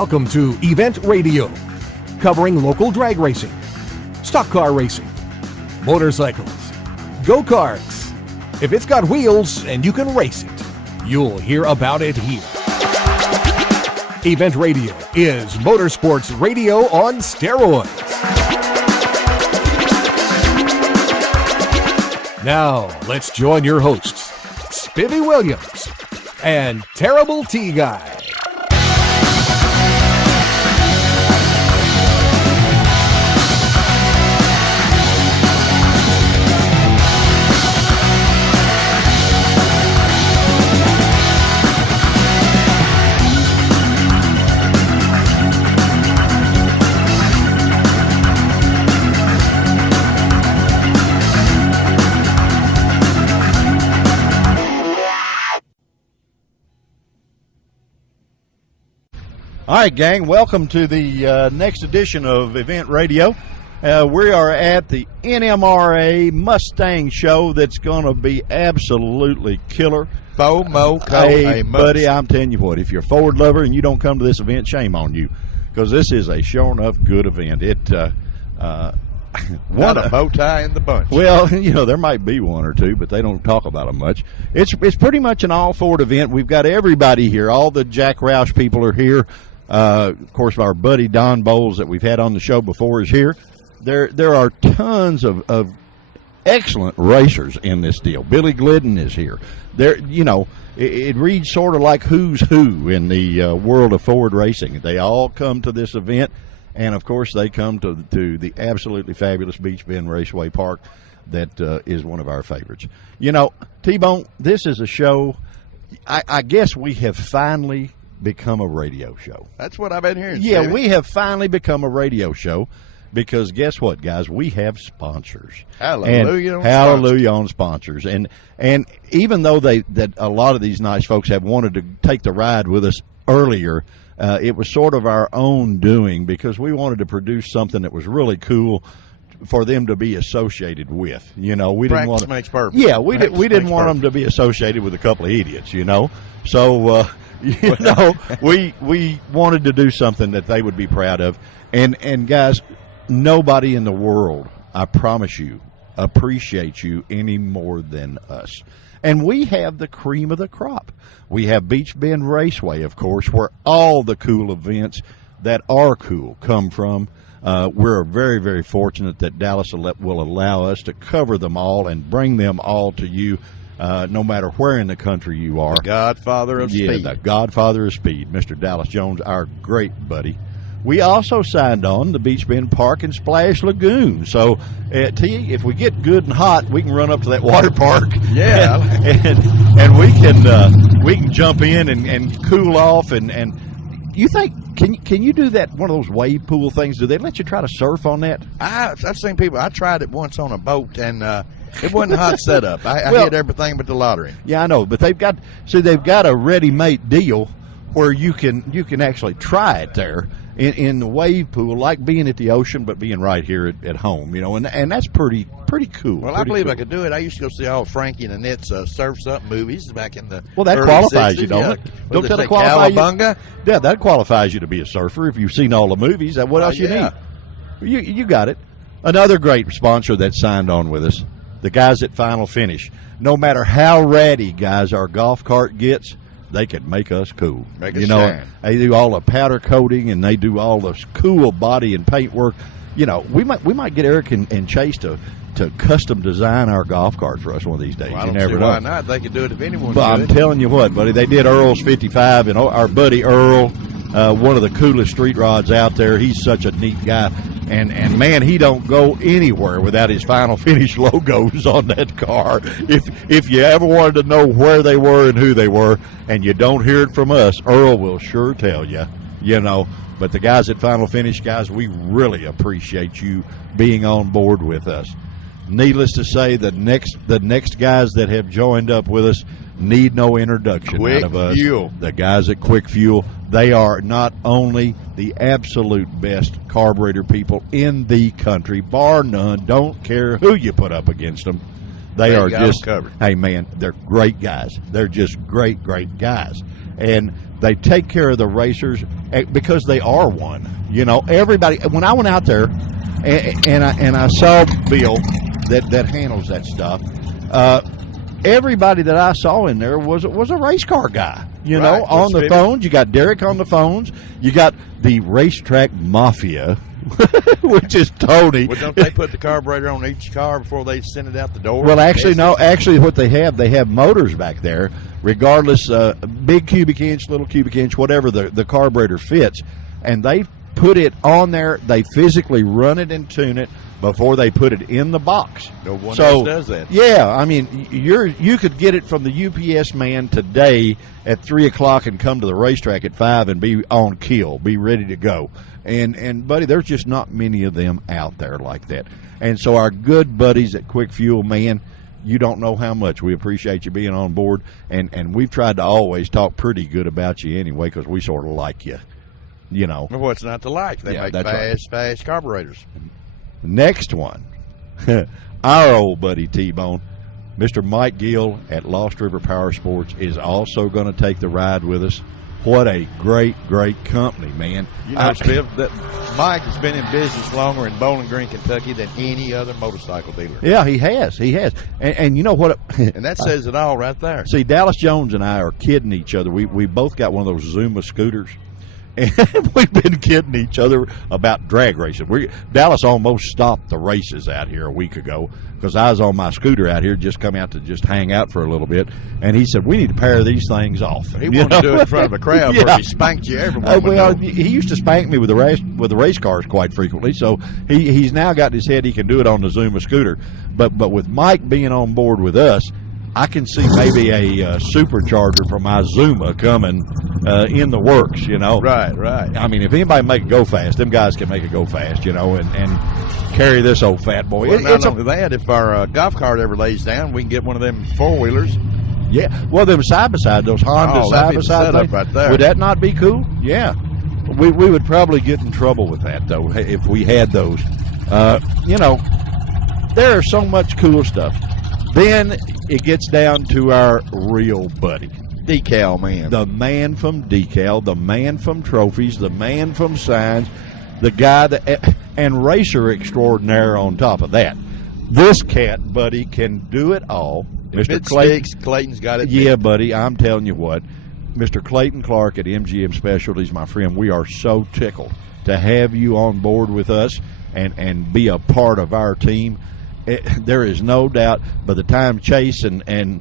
Welcome to Event Radio, covering local drag racing, stock car racing, motorcycles, go-karts. If it's got wheels and you can race it, you'll hear about it here. Event Radio is motorsports radio on steroids. Now, let's join your hosts, Spivvy Williams and Terrible T Guy. All right, gang, welcome to the next edition of Event Radio. We are at the Nmra Mustang show that's going to be absolutely killer. Hey, buddy, I'm telling you what, if you're a Ford lover and you don't come to this event, shame on you, because this is a sure enough good event. Not a bow tie in the bunch. Well, you know, there might be one or two, but they don't talk about them much. It's pretty much an all-Ford event. We've got everybody here. All the Jack Roush people are here. Of course, our buddy Don Bowles that we've had on the show before is here. There are tons of excellent racers in this deal. Billy Glidden is here. It reads sort of like who's who in the world of Ford racing. They all come to this event, and of course, they come to the absolutely fabulous Beach Bend Raceway Park that is one of our favorites. You know, T-Bone, this is a show. I guess we have finally become a radio show. That's what I've been hearing. Yeah, Stevie. we have finally become a radio show because guess what, guys? We have sponsors. Hallelujah on sponsors. And even though that a lot of these nice folks have wanted to take the ride with us earlier, it was sort of our own doing because we wanted to produce something that was really cool for them to be associated with. You know, we didn't want makes perfect. Yeah, we didn't want them to be associated with a couple of idiots, you know. So we wanted to do something that they would be proud of. And guys, nobody in the world, I promise you, appreciates you any more than us. And we have the cream of the crop. We have Beach Bend Raceway, of course, where all the cool events that are cool come from. We're very, very fortunate that Dallas will allow us to cover them all and bring them all to you, no matter where in the country you are. The Godfather of Speed. The Godfather of Speed, Mr. Dallas Jones, our great buddy. We also signed on the Beach Bend Park and Splash Lagoon. So, T, if we get good and hot, we can run up to that water park. Yeah, and we can jump in and cool off. And you think can you do that? One of those wave pool things? Do they let you try to surf on that? I've seen people. I tried it once on a boat and. It wasn't a hot setup. I hit everything but the lottery. Yeah, I know, but they've got a ready-made deal where you can actually try it there in the wave pool, like being at the ocean, but being right here at home, you know, and that's pretty cool. Well, I believe I could do it. I used to go see all Frankie and Annette's Surf's Up movies back in the Well, that early qualifies 60s. you, don't it? Don't that qualify Cowabunga? Yeah, that qualifies you to be a surfer if you've seen all the movies. What else you need? You got it. Another great sponsor that signed on with us. The guys at Final Finish. No matter how ratty, guys, our golf cart gets, they can make us cool. Make us shine. They do all the powder coating and they do all the cool body and paint work. You know, we might get Eric and Chase to custom design our golf cart for us one of these days. Well, I don't see why not. They could do it if anyone But I'm telling you what, buddy, they did Earl's 55, and our buddy Earl, one of the coolest street rods out there. He's such a neat guy. And man, he don't go anywhere without his Final Finish logos on that car. If you ever wanted to know where they were and who they were, and you don't hear it from us, Earl will sure tell you. You know, but the guys at Final Finish, guys, we really appreciate you being on board with us. Needless to say, the next guys that have joined up with us need no introduction out of us. Fuel. The guys at Quick Fuel, they are not only the absolute best carburetor people in the country, bar none. Don't care who you put up against them. They are got 'em just covered. hey man, they're great guys. They're just great guys, and they take care of the racers because they are one. You know, everybody. When I went out there, and I saw Bill that handles that stuff. Everybody that I saw in there was a race car guy. You know, on the phones. You got Derek on the phones. You got the racetrack mafia, which is Tony. Well, don't they put the carburetor on each car before they send it out the door? Well, actually, no. Actually, what they have motors back there, regardless, big cubic inch, little cubic inch, whatever the carburetor fits, and they put it on there. They physically run it and tune it before they put it in the box. No one else does that. Yeah, I mean, you could get it from the UPS man today at 3 o'clock and come to the racetrack at 5 and be on kill, be ready to go. And buddy, there's just not many of them out there like that. And so our good buddies at Quick Fuel, man, you don't know how much we appreciate you being on board. And we've tried to always talk pretty good about you anyway because we sort of like you, you know. Well, what's not to like? They make fast carburetors. Next one, our old buddy T-Bone, Mr. Mike Gill at Lost River Power Sports is also going to take the ride with us. What a great company, man. You know, Spiv, that Mike has been in business longer in Bowling Green, Kentucky than any other motorcycle dealer. Yeah, he has. And you know what? And that says it all right there. See, Dallas Jones and I are kidding each other. We both got one of those Zuma scooters. And we've been kidding each other about drag racing. Dallas almost stopped the races out here a week ago because I was on my scooter out here, just come out to just hang out for a little bit. And he said, we need to pair these things off. He wanted to do it in front of a crowd where he spanked you everyone. Well, he used to spank me with the race cars quite frequently. So he's now got in his head he can do it on the Zuma scooter. But with Mike being on board with us, I can see maybe a supercharger from my Zuma coming in the works, you know. Right. I mean, if anybody make it go fast, them guys can make it go fast, you know, and carry this old fat boy. Well, not only that, if our golf cart ever lays down, we can get one of them four-wheelers. Yeah, well, them side-by-side, those Honda side-by-side things, right there. Would that not be cool? Yeah. We would probably get in trouble with that, though, if we had those. You know, there is so much cool stuff. Then it gets down to our real buddy. Decal man. The man from Decal, the man from Trophies, the man from Signs, the guy that, and racer extraordinaire on top of that. This cat, buddy, can do it all. Mr. Clayton. Clayton's got it. Yeah, buddy, I'm telling you what. Mr. Clayton Clark at MGM Specialties, my friend, we are so tickled to have you on board with us and be a part of our team. There is no doubt by the time Chase and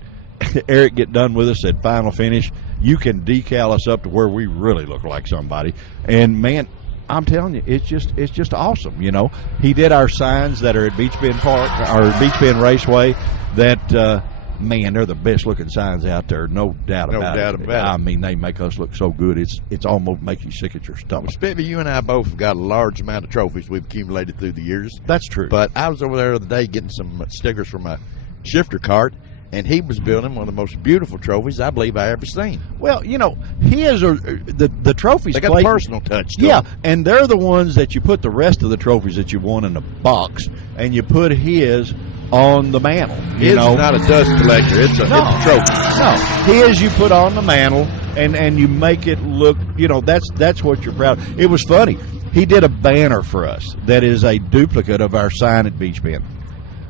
Eric get done with us at Final Finish, you can decal us up to where we really look like somebody. And, man, I'm telling you, it's just awesome, you know. He did our signs that are at Beach Bend Park, or Beach Bend Raceway, that, man, they're the best-looking signs out there, no doubt about it. I mean, they make us look so good, it's almost make you sick at your stomach. Well, Spivey, you and I both have got a large amount of trophies we've accumulated through the years. That's true. But I was over there the other day getting some stickers from my shifter cart, and he was building one of the most beautiful trophies I believe I ever seen. Well, you know, his are the trophies. They got a personal touch to them. And they're the ones that you put the rest of the trophies that you won in a box, and you put his on the mantle. His is not a dust collector. It's a trophy. No, his you put on the mantle, and you make it look, you know, that's what you're proud of. It was funny. He did a banner for us that is a duplicate of our sign at Beach Bend.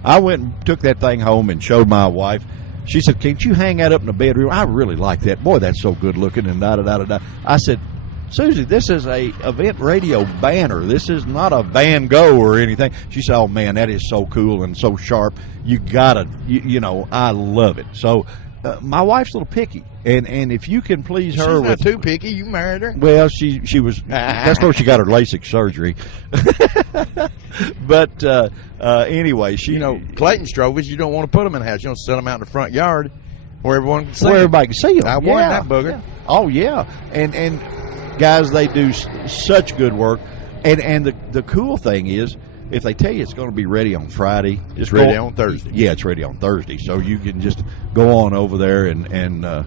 I went and took that thing home and showed my wife. She said, can't you hang that up in the bedroom? I really like that. Boy, that's so good looking, and da-da-da-da-da. I said, Susie, this is a event radio banner. This is not a Van Gogh or anything. She said, oh, man, that is so cool and so sharp. You got to, you know, I love it. So my wife's a little picky, and if you can please her. She's not too picky. You married her. Well, she was. That's where she got her LASIK surgery. But anyway, you know, Clayton's trophies, you don't want to put them in the house. You don't set them out in the front yard where everyone can see them. Where everybody can see them. I won that booger. Yeah. Oh, yeah. And guys, they do such good work. And the cool thing is, if they tell you it's going to be ready on Friday, it's ready on Thursday. Yeah, it's ready on Thursday. So you can just go on over there and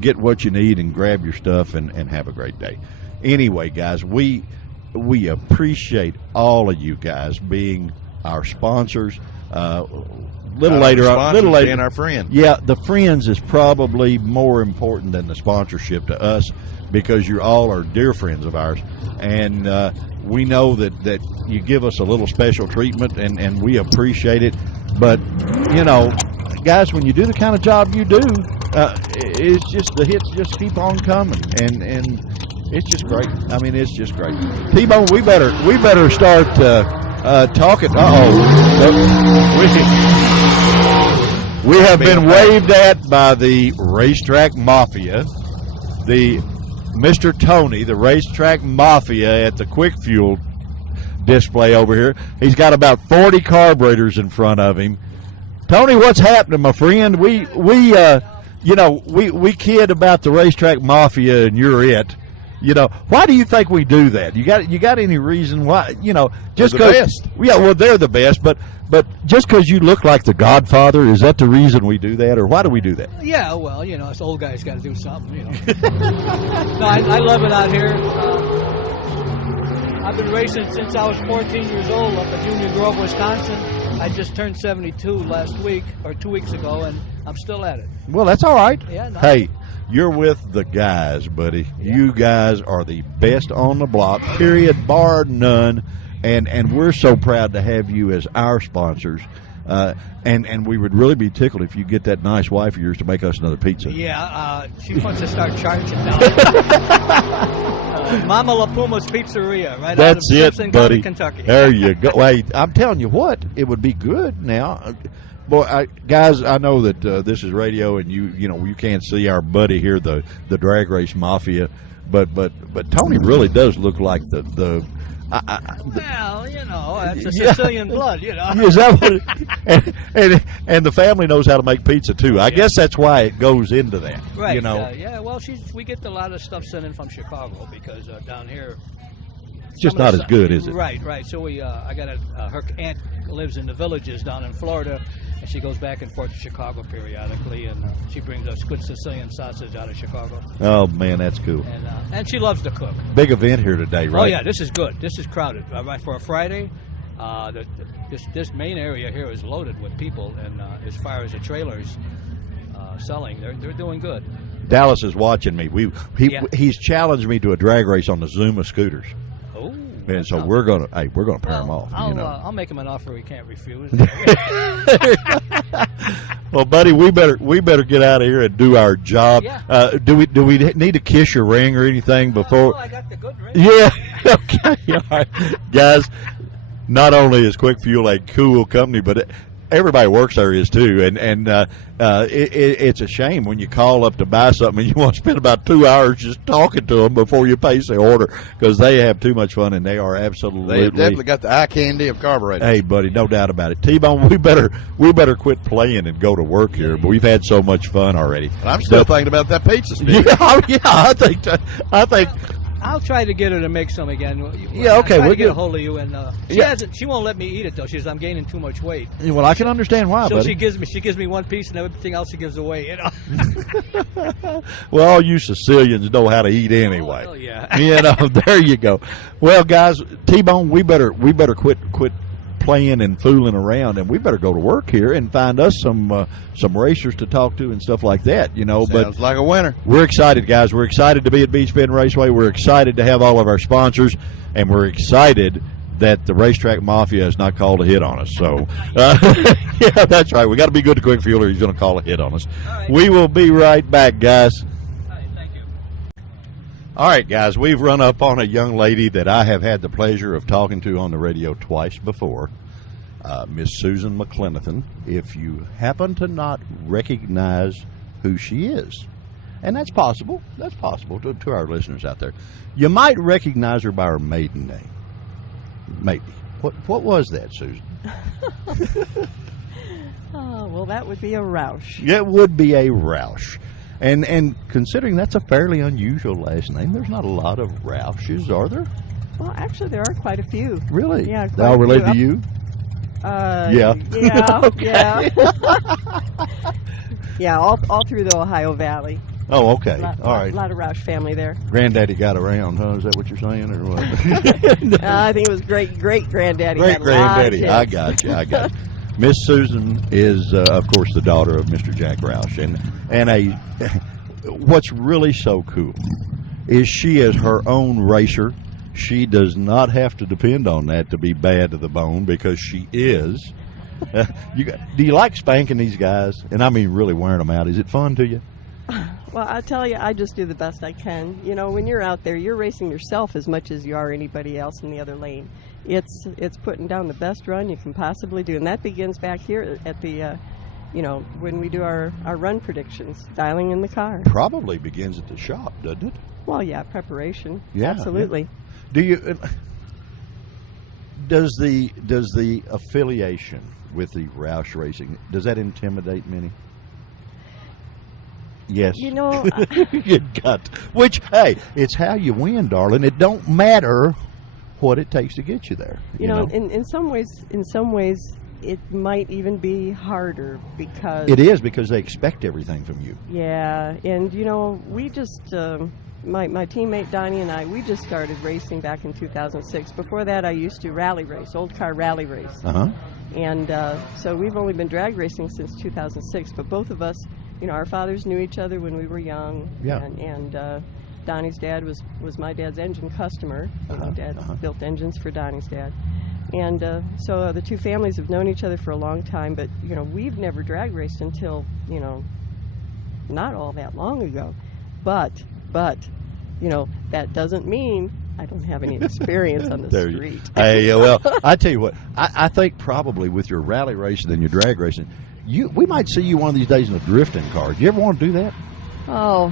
get what you need and grab your stuff and have a great day. Anyway, guys, we appreciate all of you guys being our sponsors. little later on. Little later, being our friend. Yeah, the friends is probably more important than the sponsorship to us because you all are dear friends of ours, and we know that you give us a little special treatment, and we appreciate it. But you know, guys, when you do the kind of job you do, it's just the hits just keep on coming, and it's just great. I mean, it's just great. T-Bone, we better start talking. We have been waved at by the racetrack mafia, the Mr. Tony, the racetrack mafia at the Quick Fuel display over here. He's got about 40 carburetors in front of him. Tony, what's happening, my friend? We kid about the racetrack mafia, and you're it. You know, why do you think we do that? You got any reason why? You know, just because. Yeah, well, they're the best, but just because you look like the Godfather, is that the reason we do that, or why do we do that? Yeah, well, you know, us old guys got to do something. You know. No, I love it out here. I've been racing since I was 14 years old up in Union Grove, Wisconsin. I just turned 72 last week or 2 weeks ago, and I'm still at it. Well, that's all right. Yeah. No. Hey, you're with the guys, buddy. Yeah. You guys are the best on the block, period, bar none. And we're so proud to have you as our sponsors. And we would really be tickled if you get that nice wife of yours to make us another pizza. Yeah, she wants to start charging now. Mama La Puma's Pizzeria, right out of Simpson County, Kentucky. There you go. Hey, I'm telling you what, it would be good now. Boy, guys, I know that this is radio, and you can't see our buddy here, the drag race mafia, but Tony really does look like the well, you know, that's a Sicilian blood, you know. Is that what and the family knows how to make pizza too. I guess that's why it goes into that. Right. You know. Yeah. Well, we get a lot of stuff sent in from Chicago because down here it's just not as good, is it? Right. So I got her aunt lives in the Villages down in Florida, and she goes back and forth to Chicago periodically, and she brings us good Sicilian sausage out of Chicago. Oh man, that's cool. And she loves to cook. Big event here today, right? Oh yeah, this is good. This is crowded. For a Friday, this main area here is loaded with people, and as far as the trailers selling, they're doing good. Dallas is watching me. He's challenged me to a drag race on the Zuma scooters. Oh. And so we're gonna pair them off. I'll make him an offer he can't refuse. Well, buddy, we better get out of here and do our job. Yeah. Do we need to kiss your ring or anything before? Oh, I got the good ring. Yeah. Okay. All right, guys. Not only is Quick Fuel a cool company, but everybody works there is too, and it's a shame when you call up to buy something and you want to spend about 2 hours just talking to them before you place the order, because they have too much fun and they are absolutely. They've definitely got the eye candy of carburetors. Hey, buddy, no doubt about it. T-Bone, we better quit playing and go to work here. But we've had so much fun already. And I'm still thinking about that pizza stick. Yeah, I think. I'll try to get her to make some again. Yeah, okay. We'll get a hold of you, and she won't let me eat it though. She says I'm gaining too much weight. Well, I can understand why. So buddy. she gives me one piece, and everything else she gives away. You know. Well, all you Sicilians know how to eat anyway. Oh yeah. There you go. Well, guys, T-Bone, we better quit playing and fooling around, and we better go to work here and find us some racers to talk to and stuff like that. Sounds like a winner. We're excited, guys. We're excited to be at Beach Bend Raceway. We're excited to have all of our sponsors, and we're excited that the racetrack mafia has not called a hit on us. So, yeah, that's right. We got to be good to Quick Fuel, or he's going to call a hit on us. Right. We will be right back, guys. All right, thank you. All right, guys, we've run up on a young lady that I have had the pleasure of talking to on the radio twice before, Miss Susan McClenathan. If you happen to not recognize who she is, and that's possible to our listeners out there, you might recognize her by her maiden name. Maybe. What was that, Susan? Oh, well, that would be a Roush. It would be a Roush. And considering that's a fairly unusual last name, there's not a lot of Roushes, are there? Well, actually, there are quite a few. Really? Yeah. They all related to you? Yeah. Yeah. Okay. Yeah. Yeah, all through the Ohio Valley. Oh, okay. All right. A lot of Roush family there. Granddaddy got around, huh? Is that what you're saying, or what? I think it was great granddaddy. Great granddaddy. I got you. Miss Susan is, of course, the daughter of Mr. Jack Roush, and what's really so cool is she is her own racer. She does not have to depend on that to be bad to the bone because she is. Do you like spanking these guys? And I mean, really wearing them out. Is it fun to you? Well, I tell you, I just do the best I can. You know, when you're out there, you're racing yourself as much as you are anybody else in the other lane. It's putting down the best run you can possibly do, and that begins back here at the, when we do our run predictions, dialing in the car. Probably begins at the shop, doesn't it? Well, yeah, preparation. Yeah, absolutely. Yeah. Do you? Does the affiliation with the Roush Racing, does that intimidate many? Yes. You know, you got. Which, hey, it's how you win, darling. It don't matter what it takes to get you there. You know, in some ways, it might even be harder because it is because they expect everything from you. Yeah, and you know, we just my teammate Donnie and I, we just started racing back in 2006. Before that, I used to rally race, old car rally race. And so we've only been drag racing since 2006. But both of us, you know, our fathers knew each other when we were young. Yeah. And Donnie's dad was my dad's engine customer. Dad built engines for Donnie's dad. And so the two families have known each other for a long time. But, you know, we've never drag raced until, you know, not all that long ago. But, you know, that doesn't mean I don't have any experience on the street. Hey, well, I tell you what, I think probably with your rally racing and your drag racing, we might see you one of these days in a drifting car. Do you ever want to do that? Oh,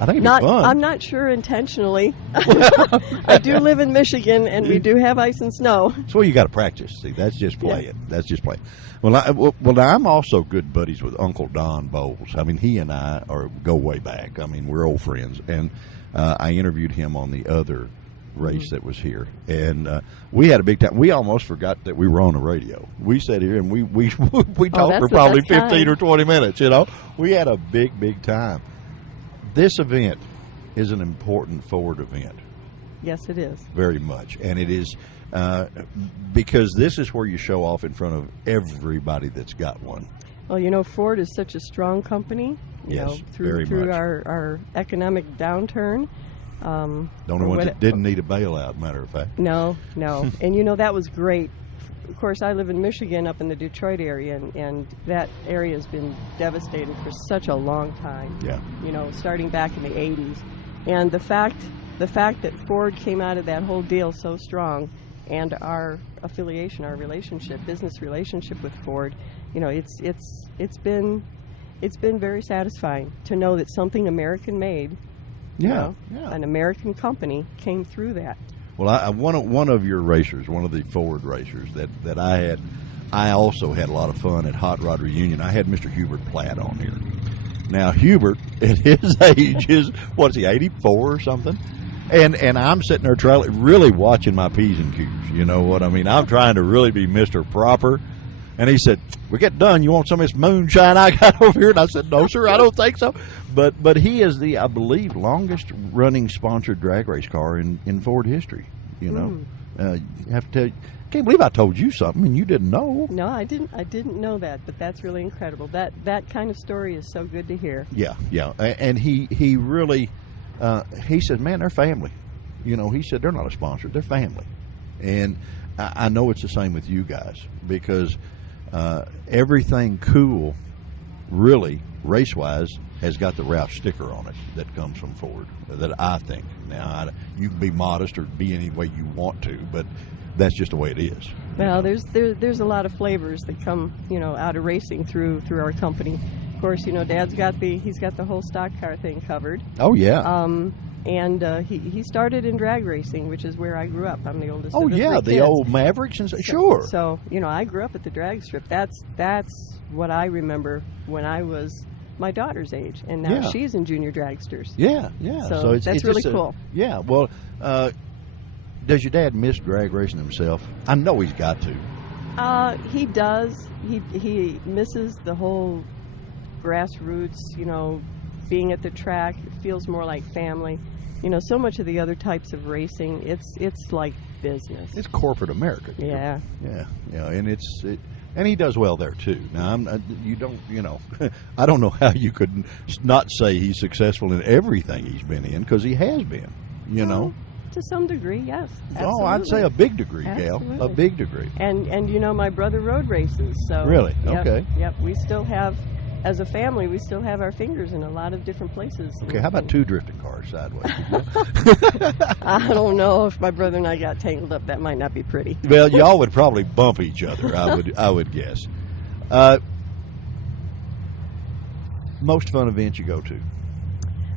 I think it'd be fun. I'm not sure intentionally. I do live in Michigan, and we do have ice and snow. So you got to practice. See, that's just playing. Yeah. That's just playing. Well, I'm also good buddies with Uncle Don Bowles. I mean, he and I go way back. I mean, we're old friends, and I interviewed him on the other race that was here, and we had a big time. We almost forgot that we were on the radio. We sat here and we talked for probably 15 or 20 minutes. You know, we had a big time. This event is an important Ford event. Yes, it is. Very much. And it is because this is where you show off in front of everybody that's got one. Well, you know, Ford is such a strong company. You know, through our economic downturn. The only one that didn't need a bailout, matter of fact. No. And, you know, that was great. Of course, I live in Michigan up in the Detroit area, and that area has been devastated for such a long time. Yeah. You know, starting back in the 80s. And the fact that Ford came out of that whole deal so strong, and our affiliation, our relationship, business relationship with Ford, you know, it's been very satisfying to know that something American made, an American company came through that. Well, one of your racers, one of the Ford racers that I had, I also had a lot of fun at Hot Rod Reunion. I had Mr. Hubert Platt on here. Now, Hubert, at his age, is, what is he, 84 or something? And I'm sitting there really watching my P's and Q's. You know what I mean? I'm trying to really be Mr. Proper. And he said, "We get done. You want some of this moonshine I got over here?" And I said, "No, sir, I don't think so." But he is the, I believe, longest running sponsored drag race car in Ford history. You know, you have to tell you, I can't believe I told you something and you didn't know. No, I didn't know that, but that's really incredible. That kind of story is so good to hear. Yeah. And he really, he said, "Man, they're family." You know, he said, "They're not a sponsor, they're family." And I know it's the same with you guys because everything cool, really, race-wise, has got the Roush sticker on it that comes from Ford, that I think. Now, you can be modest or be any way you want to, but that's just the way it is. Well, there's a lot of flavors that come, you know, out of racing through our company. Of course, you know, Dad's got the whole stock car thing covered. Oh, yeah. And he started in drag racing, which is where I grew up. I'm the oldest of the yeah, three the kids. old Mavericks and sure. So, you know, I grew up at the drag strip. That's what I remember when I was my daughter's age, and now she's in junior dragsters. Yeah. So that's really cool. Yeah. Well, does your dad miss drag racing himself? I know he's got to. He does. He misses the whole grassroots, you know, being at the track. It feels more like family. You know, so much of the other types of racing, it's like business. It's corporate America. Yeah. And And he does well there too. Now, I don't know how you could not say he's successful in everything he's been in, because he has been. To some degree, yes. Oh, I'd say a big degree, Gail. A big degree. And my brother road races. So really? Yep, Okay. Yep. We still have, as a family, we still have our fingers in a lot of different places. Okay. How about 2 drifting cars sideways? I don't know if my brother and I got tangled up. That might not be pretty. Well, y'all would probably bump each other. I would guess. Most fun events you go to?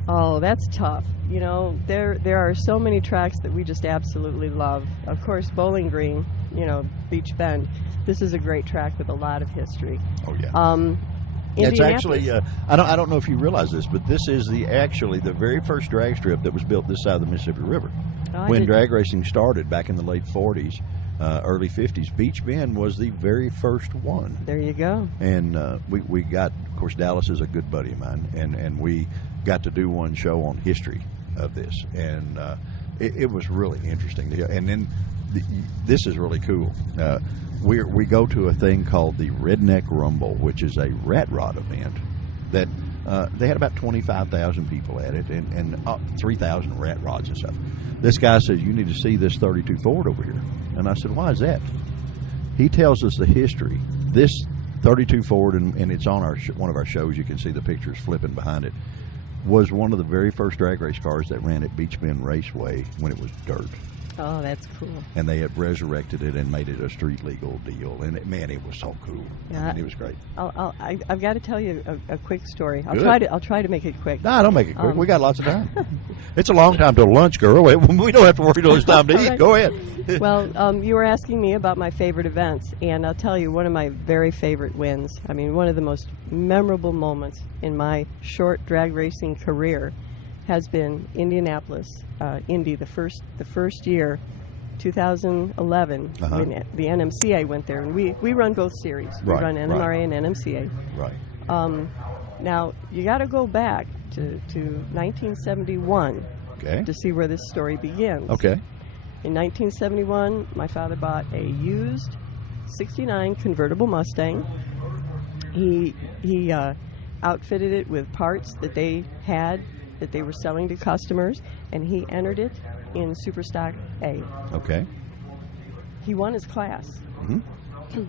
Oh, that's tough. There are so many tracks that we just absolutely love. Of course, Bowling Green, Beach Bend. This is a great track with a lot of history. Oh yeah. It's actually I don't know if you realize this, but this is actually the very first drag strip that was built this side of the Mississippi River. When drag racing started back in the late 40s, early 50s, Beach Bend was the very first one. There you go. And we got, of course, Dallas is a good buddy of mine, and we got to do one show on history of this, and it was really interesting to hear. And then this is really cool. We go to a thing called the Redneck Rumble, which is a rat rod event that they had about 25,000 people at it, and 3,000 rat rods and stuff. This guy says, "You need to see this 32 Ford over here." And I said, "Why is that?" He tells us the history. This 32 Ford, and it's on one of our shows. You can see the pictures flipping behind it. Was one of the very first drag race cars that ran at Beach Bend Raceway when it was dirt. Oh, that's cool. And they have resurrected it and made it a street legal deal. And it was so cool. Yeah, it was great. I've got to tell you a quick story. I'll Good. try to make it quick. No, don't make it quick. We got lots of time. It's a long time till lunch, girl. We don't have to worry till it's time to eat. Right. Go ahead. Well, you were asking me about my favorite events, and I'll tell you one of my very favorite wins. I mean, one of the most memorable moments in my short drag racing career has been Indianapolis, Indy, the first year, 2011, when the NMCA went there, and we run both series. We run NMRA and NMCA. Right. Now you got to go back to 1971 to see where this story begins. Okay. In 1971, my father bought a used '69 convertible Mustang. He outfitted it with parts that they had that they were selling to customers, and he entered it in Superstock A. Okay. He won his class. Mm-hmm.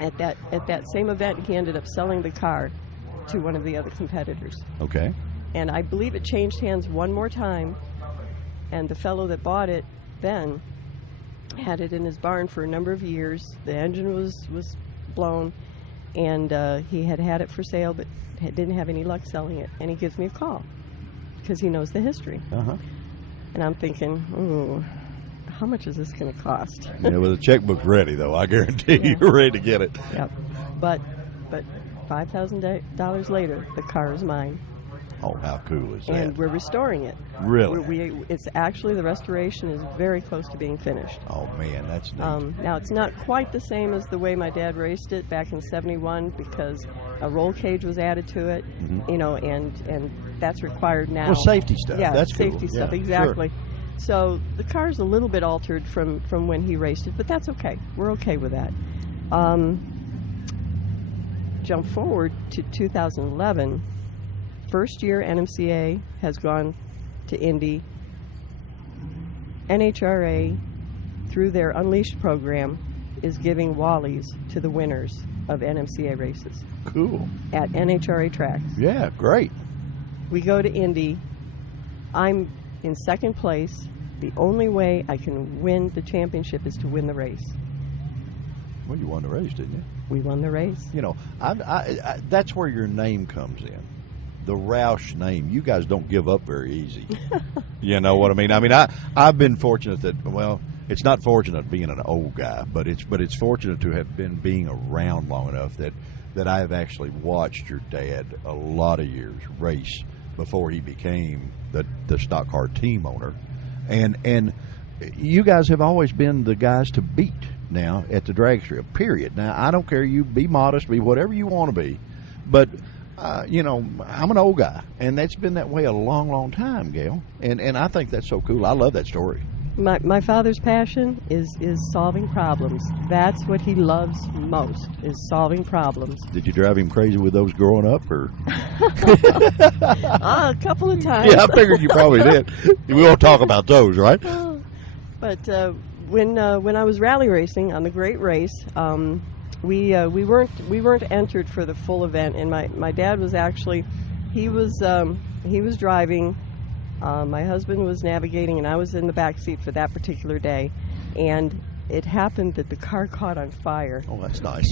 At that same event, he ended up selling the car to one of the other competitors. Okay. And I believe it changed hands one more time, and the fellow that bought it then had it in his barn for a number of years. The engine was blown, and he had it for sale, but didn't have any luck selling it. And he gives me a call because he knows the history. And I'm thinking, ooh, how much is this going to cost? Well, the checkbook's ready, though. I guarantee you're ready to get it. Yep. But $5,000 later, the car is mine. Oh, how cool is that? And we're restoring it. Really? It's actually, the restoration is very close to being finished. Oh, man, that's neat. Now, it's not quite the same as the way my dad raced it back in '71 because a roll cage was added to it, and that's required now. Well, safety stuff. Yeah, that's safety cool. stuff, Yeah, exactly. Sure. So the car's a little bit altered from when he raced it, but that's okay. We're okay with that. Jump forward to 2011. First year NMCA has gone to Indy. NHRA, through their Unleashed program, is giving Wallies to the winners of NMCA races. Cool. At NHRA tracks. Yeah, great. We go to Indy. I'm in second place. The only way I can win the championship is to win the race. Well, you won the race, didn't you? We won the race. I that's where your name comes in. The Roush name. You guys don't give up very easy. You know what I mean? I mean, I've been fortunate that, well, it's not fortunate being an old guy, but it's fortunate to have been being around long enough that I have actually watched your dad a lot of years race before he became the stock car team owner, and you guys have always been the guys to beat now at the drag strip. Period. Now I don't care. You be modest, be whatever you want to be, but. I'm an old guy, and that's been that way a long, long time, Gail. And I think that's so cool. I love that story. My father's passion is solving problems. That's what he loves most, is solving problems. Did you drive him crazy with those growing up, or? A couple of times. Yeah, I figured you probably did. We won't talk about those, right? But when I was rally racing on the Great Race, we weren't entered for the full event, and my dad was actually he was driving. My husband was navigating, and I was in the back seat for that particular day. And it happened that the car caught on fire. Oh, that's nice.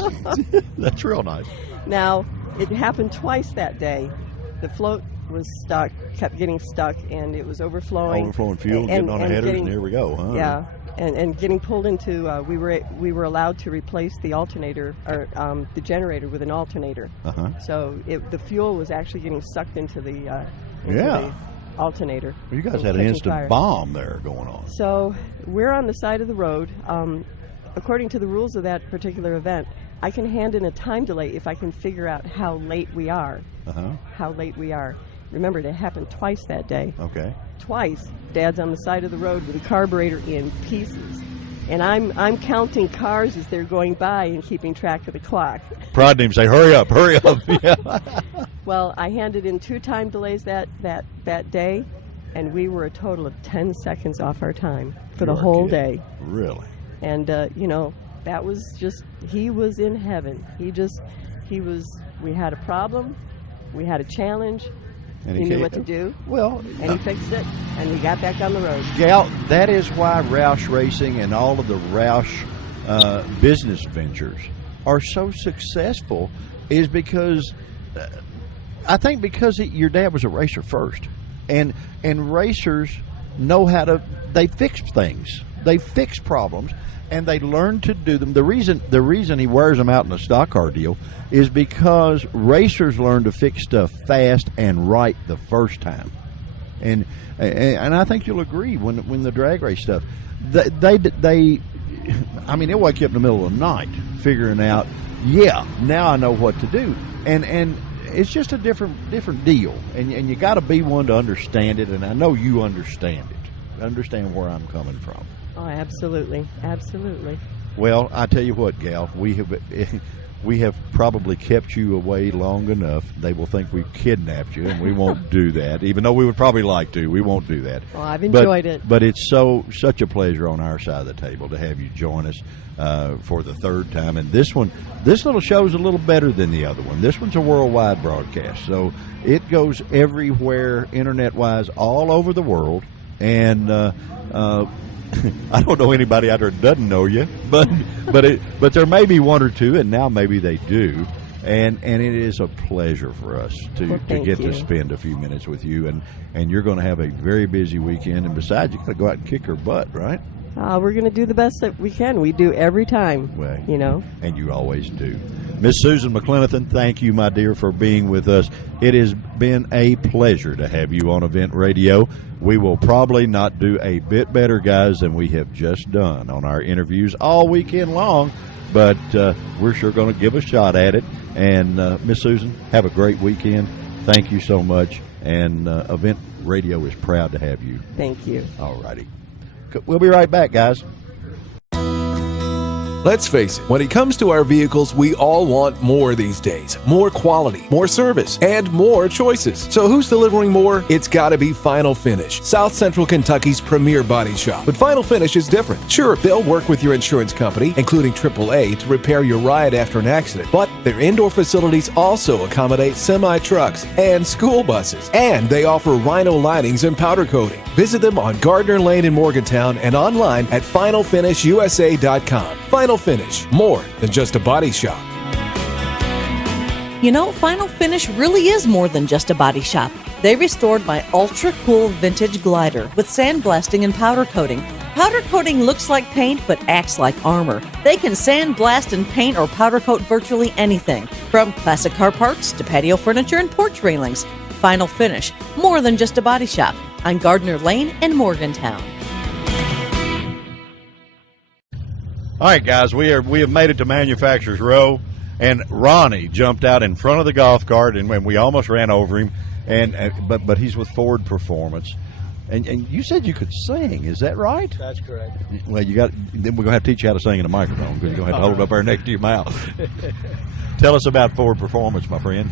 That's real nice. Now, it happened twice that day. The float was stuck, kept getting stuck, and it was overflowing. Overflowing fuel, getting on the headers, and here we go, huh? Yeah, and getting pulled into. We were allowed to replace the alternator, or the generator, with an alternator. So the fuel was actually getting sucked into the alternator. Well, you guys had an instant bomb there going on. So we're on the side of the road. According to the rules of that particular event, I can hand in a time delay if I can figure out how late we are. How late we are. Remember, it happened twice that day. Okay. Twice. Dad's on the side of the road with a carburetor in pieces. And I'm counting cars as they're going by and keeping track of the clock. Prodding him, say, hurry up, hurry up. Yeah. Well, I handed in 2 time delays that day, and we were a total of 10 seconds off our time for the whole day. Really? And, that was just, he was in heaven. We had a problem, we had a challenge, And he knew what to do. Well, and he fixed it, and we got back on the road. Gal, that is why Roush Racing and all of the Roush business ventures are so successful, is because I think because your dad was a racer first, and racers know how to, they fix things, they fix problems, and they learn to do them. The reason he wears them out in a stock car deal is because racers learn to fix stuff fast and right the first time. And I think you'll agree when the drag race stuff, they I mean, they'll wake you up in the middle of the night figuring out, now I know what to do. And it's just a different deal. And you got to be one to understand it, and I know you understand it. Understand where I'm coming from. Oh, absolutely. Absolutely. Well, I tell you what, Gal, we have probably kept you away long enough. They will think we've kidnapped you, and we won't do that. Even though we would probably like to, we won't do that. Well, I've enjoyed it. But it's such a pleasure on our side of the table to have you join us for the 3rd time. And this little show's a little better than the other one. This one's a worldwide broadcast, so it goes everywhere, internet-wise, all over the world. And I don't know anybody out there that doesn't know you, but there may be one or two, and now maybe they do. And it is a pleasure for us to get to spend a few minutes with you. And you're going to have a very busy weekend. And besides, you got to go out and kick her butt, right? We're going to do the best that we can. We do every time, well, And you always do. Miss Susan McClenathan, thank you, my dear, for being with us. It has been a pleasure to have you on Event Radio. We will probably not do a bit better, guys, than we have just done on our interviews all weekend long, but we're sure going to give a shot at it. And Miss Susan, have a great weekend. Thank you so much. And Event Radio is proud to have you. Thank you. All righty. We'll be right back, guys. Let's face it, when it comes to our vehicles, we all want more these days. More quality, more service, and more choices. So who's delivering more? It's gotta be Final Finish, South Central Kentucky's premier body shop. But Final Finish is different. Sure, they'll work with your insurance company, including AAA, to repair your ride after an accident. But their indoor facilities also accommodate semi-trucks and school buses. And they offer Rhino linings and powder coating. Visit them on Gardner Lane in Morgantown and online at finalfinishusa.com. Final Finish, more than just a body shop. You know, Final Finish really is more than just a body shop. They restored my ultra-cool vintage glider with sandblasting and powder coating. Powder coating looks like paint but acts like armor. They can sandblast and paint or powder coat virtually anything, from classic car parts to patio furniture and porch railings. Final Finish, more than just a body shop, on Gardner Lane in Morgantown. All right, guys, we have made it to Manufacturers Row, and Ronnie jumped out in front of the golf cart, and we almost ran over him. But he's with Ford Performance. And you said you could sing. Is that right? That's correct. Well, then we're going to have to teach you how to sing in a microphone because you're going to have to hold it up there next to your mouth. Tell us about Ford Performance, my friend.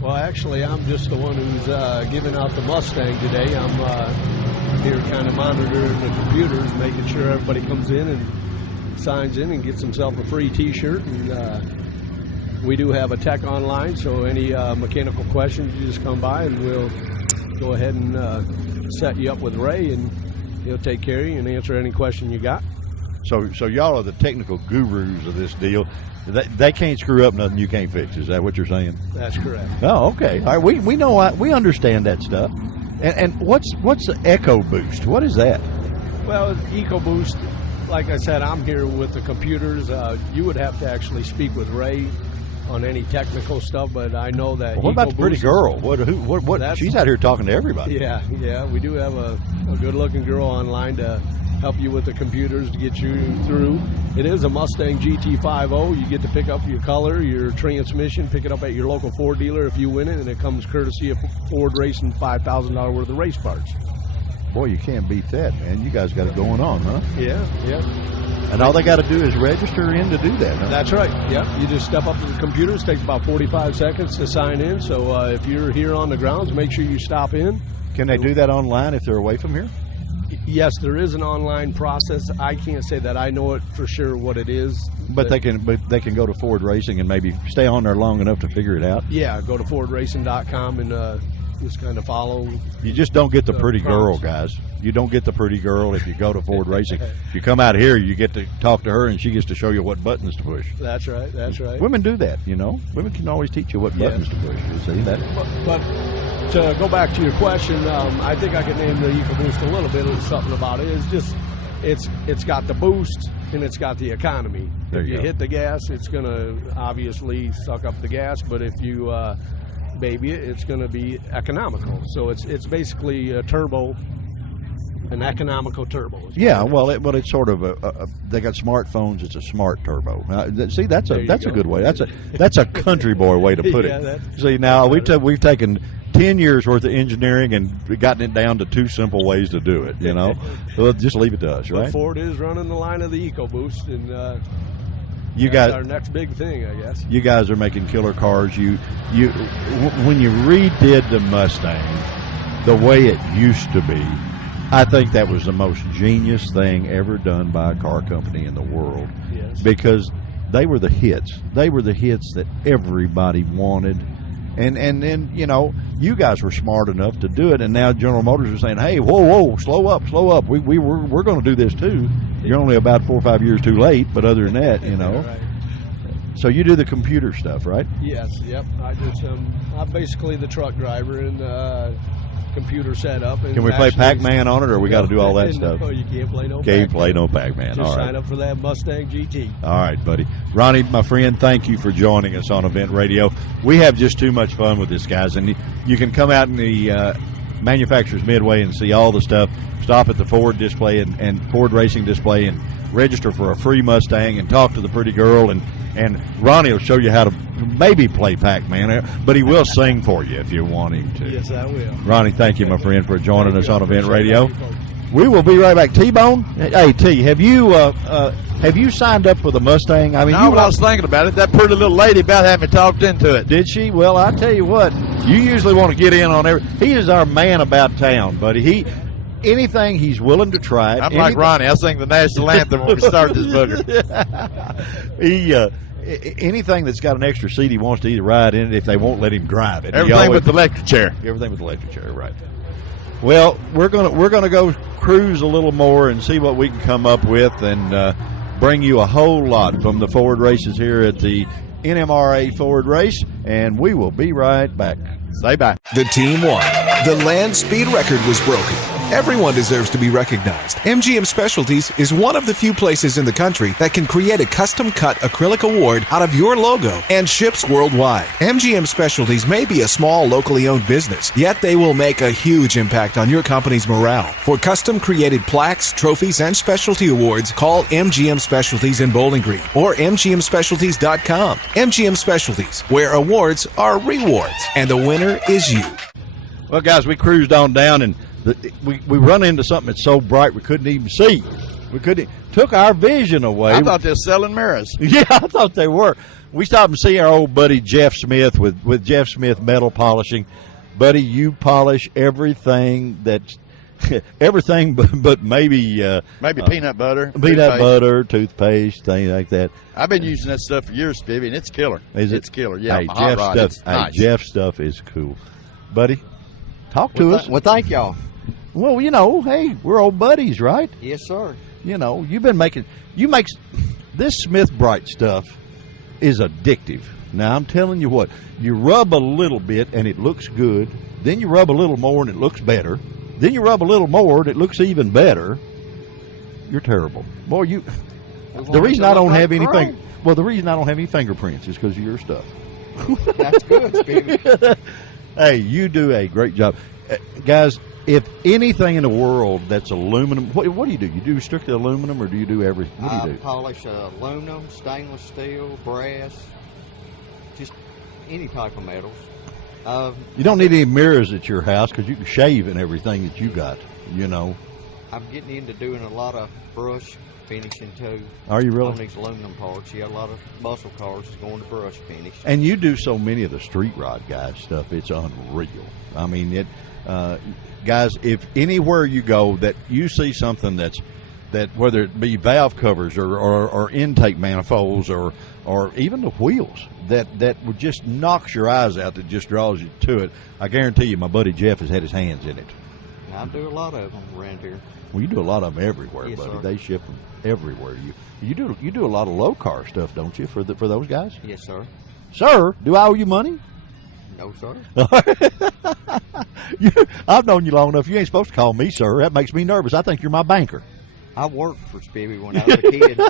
Well, actually, I'm just the one who's giving out the Mustang today. I'm here kind of monitoring the computers, making sure everybody comes in and signs in and gets himself a free T-shirt. And we do have a tech online, so any mechanical questions, you just come by and we'll go ahead and set you up with Ray, and he'll take care of you and answer any question you got. So y'all are the technical gurus of this deal. They can't screw up nothing you can't fix. Is that what you're saying? That's correct. Oh, okay. All right, we know we understand that stuff. And what's the Echo Boost? What is that? Well, EcoBoost, like I said, I'm here with the computers. You would have to actually speak with Ray on any technical stuff, but I know that. Well, what about the pretty girl? What? She's out here talking to everybody. Yeah. We do have a good-looking girl online to help you with the computers to get you through. It is a Mustang GT50. You get to pick up your color, your transmission, pick it up at your local Ford dealer if you win it, and it comes courtesy of Ford Racing $5,000 worth of race parts. Boy, you can't beat that, man. You guys got it going on, huh? Yeah. And all they got to do is register in to do that, huh? That's right. Yeah, you just step up to the computers. It takes about 45 seconds to sign in. So if you're here on the grounds, make sure you stop in. Can they do that online if they're away from here? Yes, there is an online process. I can't say that I know it for sure what it is. But they can go to Ford Racing and maybe stay on there long enough to figure it out. Yeah, go to fordracing.com and just kind of follow. You just don't get the pretty girl, guys. You don't get the pretty girl if you go to Ford Racing. If you come out here, you get to talk to her, and she gets to show you what buttons to push. That's right. Women do that, you know. Women can always teach you what buttons to push. You see that? But to go back to your question, I think I can name the EcoBoost a little bit. Something about it. It's just it's got the boost and it's got the economy. If you hit the gas, it's going to obviously suck up the gas. But if you baby it, it's going to be economical. So it's basically a turbo. An economical turbo. Yeah, well, it's sort of they got smartphones. It's a smart turbo. See, that's a good way. That's a country boy way to put it. See, now we've taken 10 years worth of engineering and gotten it down to two simple ways to do it. You know, well, just leave it to us, right? But Ford is running the line of the EcoBoost, and that's guys, our next big thing, I guess. You guys are making killer cars. When you redid the Mustang the way it used to be, I think that was the most genius thing ever done by a car company in the world. Yes. Because they were the hits. They were the hits that everybody wanted. And then, you know, you guys were smart enough to do it, and now General Motors is saying, hey, whoa, slow up. We're going to do this too. You're only about 4 or 5 years too late, but other than that, you know. Right. So you do the computer stuff, right? Yes, yep. I'm basically the truck driver and computer setup. And can we play Pac-Man on it, or we got to do all that stuff? No, you can't play no Pac-Man. Can't play no Pac-Man. Just all right. sign up for that Mustang GT. All right, buddy. Ronnie, my friend, thank you for joining us on Event Radio. We have just too much fun with this, guys, and you can come out in the Manufacturers Midway and see all the stuff. Stop at the Ford display and Ford Racing display and register for a free Mustang and talk to the pretty girl, and Ronnie will show you how to maybe play Pac-Man, but he will sing for you if you want him to. Yes, I will. Ronnie, thank you, my friend, for joining us on Event Radio. We will be right back. T-Bone, hey, T, have you signed up for the Mustang? I mean, I was thinking about it. That pretty little lady about had me talked into it. Did she? Well, I tell you what, you usually want to get in on he is our man about town, buddy. Anything he's willing to try. I'm like Ronnie. I sing the national anthem when we start this booger. Anything that's got an extra seat, he wants to either ride in it if they won't let him drive it. Everything with the electric chair. Everything with the electric chair, right. Well, we're gonna go cruise a little more and see what we can come up with, and bring you a whole lot from the Ford races here at the NMRA Ford race, and we will be right back. Stay back. The team won. The land speed record was broken. Everyone deserves to be recognized. MGM Specialties is one of the few places in the country that can create a custom-cut acrylic award out of your logo and ships worldwide. MGM Specialties may be a small, locally owned business, yet they will make a huge impact on your company's morale. For custom-created plaques, trophies, and specialty awards, call MGM Specialties in Bowling Green or MGMSpecialties.com. MGM Specialties, where awards are rewards, and the winner is you. Well, guys, we cruised on down, and we run into something that's so bright we couldn't even see. We couldn't. Took our vision away. I thought they were selling mirrors. Yeah, I thought they were. We stopped and see our old buddy Jeff Smith with Jeff Smith Metal Polishing. Buddy, you polish everything that's everything but maybe peanut butter, toothpaste, things like that. I've been using that stuff for years, Stevie, and it's killer. Is it? It's killer. Yeah, Hey, my hot Jeff rod, stuff. it's nice. Jeff stuff is cool, buddy. Talk to us. Well, thank y'all. Well, hey, we're old buddies, right? Yes, sir. You've been making this Smith Bright stuff is addictive. Now I'm telling you what, you rub a little bit and it looks good, then you rub a little more and it looks better, then you rub a little more and it looks even better. You're terrible, boy. The reason I don't have anything. Well, the reason I don't have any fingerprints is because of your stuff. That's good, Stevie. Hey, you do a great job, guys. If anything in the world that's aluminum, what do you do? You do strictly aluminum, or do you do everything? What do you do? Polish aluminum, stainless steel, brass, just any type of metals. You don't need any mirrors at your house because you can shave and everything that you got. I'm getting into doing a lot of brush finishing too. Are you really? On these aluminum parts, a lot of muscle cars going to brush finish. And you do so many of the street rod guys stuff. It's unreal. I mean, guys, if anywhere you go that you see something that whether it be valve covers or intake manifolds or even the wheels that would just knocks your eyes out, that just draws you to it, I guarantee you my buddy Jeff has had his hands in it. I do a lot of them around here. Well, you do a lot of them everywhere, yes, buddy. Sir. They ship them everywhere. You do a lot of low car stuff, don't you, for those guys? Yes, sir. Sir, do I owe you money? No, sir. I've known you long enough. You ain't supposed to call me sir. That makes me nervous. I think you're my banker. I worked for Spivvy when I was a kid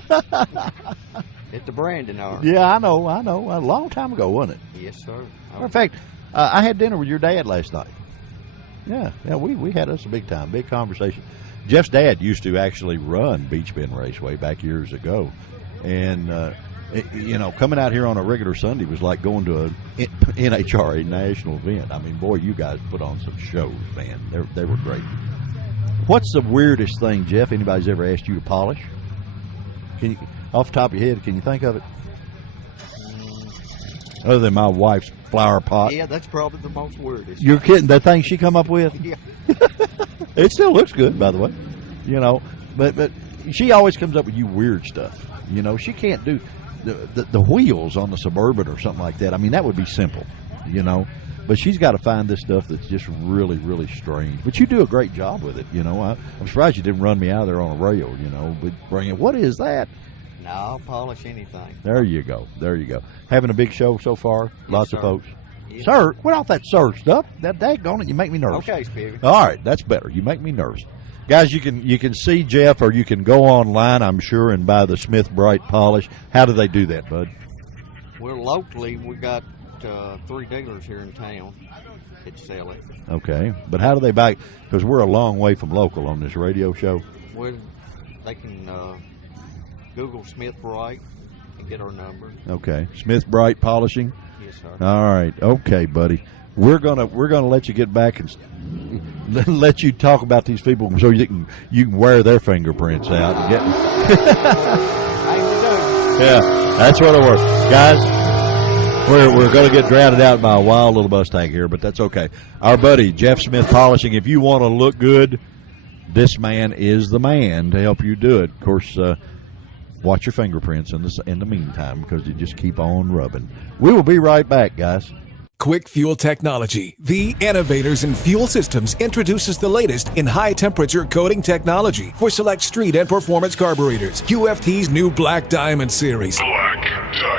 at the Brandon Yard. Yeah, I know. A long time ago, wasn't it? Yes, sir. Matter of fact, I had dinner with your dad last night. Yeah, we had us a big conversation. Jeff's dad used to actually run Beach Bend Raceway back years ago, and coming out here on a regular Sunday was like going to a NHRA national event. I mean, boy, you guys put on some shows, man. They were great. What's the weirdest thing, Jeff, anybody's ever asked you to polish? Can you, off the top of your head, can you think of it? Other than my wife's flower pot. Yeah, that's probably the most weirdest. You're kidding? That thing she come up with? Yeah. It still looks good, by the way. But she always comes up with you weird stuff. She can't do the wheels on the Suburban or something like that. I mean, that would be simple, But she's got to find this stuff that's just really, really strange. But you do a great job with it, I'm surprised you didn't run me out of there on a rail, but bring it. What is that? No, I'll polish anything. There you go. Having a big show so far. Yes, Lots sir. of folks. Yes. Sir, quit off that sir stuff. That daggone it, you make me nervous. Okay, Spivvy. All right, that's better. You make me nervous. Guys, you can see Jeff, or you can go online, I'm sure, and buy the Smith Bright polish. How do they do that, bud? Well, locally, we got 3 dealers here in town that sell it. Okay, but how do they buy? Because we're a long way from local on this radio show. Well, they can Google Smith Bright and get our number. Okay, Smith Bright Polishing. Yes, sir. All right, okay, buddy. We're gonna let you get back and let you talk about these people so you can wear their fingerprints out and get. Yeah, that's what it was, guys. We're going to get drowned out by a wild little Mustang here, but that's okay. Our buddy Jeff Smith Polishing. If you want to look good, this man is the man to help you do it. Of course, watch your fingerprints in the meantime, because you just keep on rubbing. We will be right back, guys. Quick Fuel Technology, the innovators in fuel systems, introduces the latest in high-temperature coating technology for select street and performance carburetors. QFT's new Black Diamond series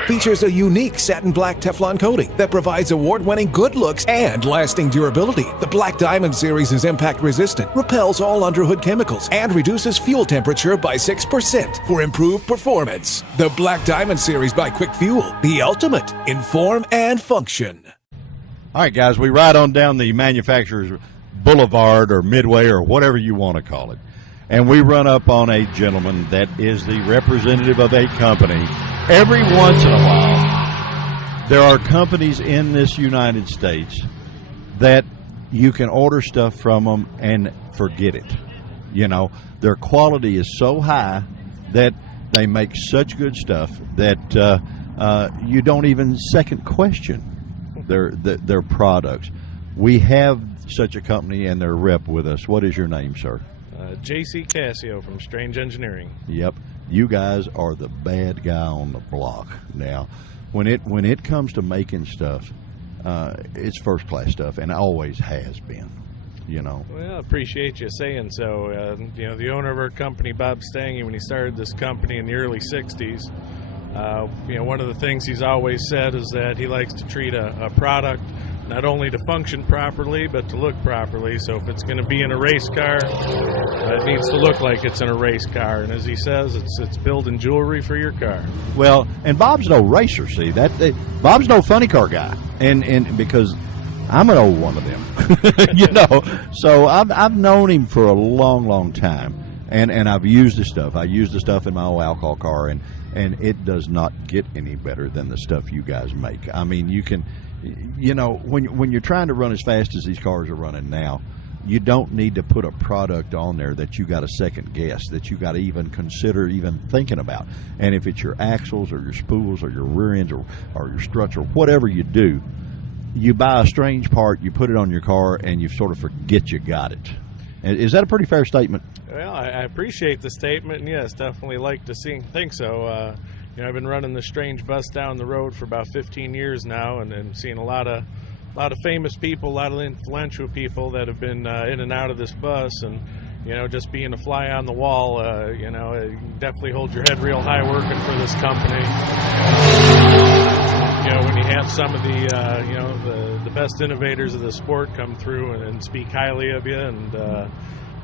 features a unique satin black Teflon coating that provides award-winning good looks and lasting durability. The Black Diamond series is impact-resistant, repels all underhood chemicals, and reduces fuel temperature by 6% for improved performance. The Black Diamond series by Quick Fuel, the ultimate in form and function. All right, guys, we ride on down the manufacturer's boulevard or midway or whatever you want to call it, and we run up on a gentleman that is the representative of a company. Every once in a while, there are companies in this United States that you can order stuff from them and forget it. You know, their quality is so high that they make such good stuff that you don't even second question their products. We have such a company and their rep with us. What is your name, sir? J.C. Cassio from Strange Engineering. Yep, you guys are the bad guy on the block. Now, when it comes to making stuff, it's first class stuff, and always has been. You know. Well, I appreciate you saying so. You know, the owner of our company, Bob Stange, when he started this company in the early '60s, you know, one of the things he's always said is that he likes to treat a product not only to function properly, but to look properly. So if it's going to be in a race car, it needs to look like it's in a race car. And as he says, it's building jewelry for your car. Well, and Bob's no racer, see Bob's no funny car guy, and because I'm an old one of them, you know. So I've known him for a long time, and I've used the stuff. I use the stuff in my old alcohol car, and it does not get any better than the stuff you guys make. I mean, you can. You know, when you're trying to run as fast as these cars are running now, you don't need to put a product on there that you got to second guess, that you got to even consider even thinking about. And if it's your axles or your spools or your rear ends or your struts or whatever you do, you buy a strange part, you put it on your car, and you sort of forget you got it. Is that a pretty fair statement? Well, I appreciate the statement, and yes, definitely like to think so. You know, I've been running the Strange bus down the road for about 15 years now, and seeing a lot of famous people, a lot of influential people that have been in and out of this bus, and you know, just being a fly on the wall, you know, you definitely hold your head real high working for this company. You know, when you have some of the you know, the best innovators of the sport come through and speak highly of you, and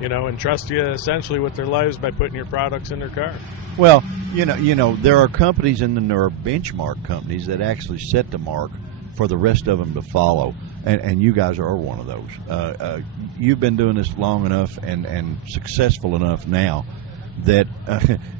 you know, and trust you essentially with their lives by putting your products in their car. Well, you know, there are companies in the Nmra, benchmark companies, that actually set the mark for the rest of them to follow, and you guys are one of those. You've been doing this long enough and successful enough now that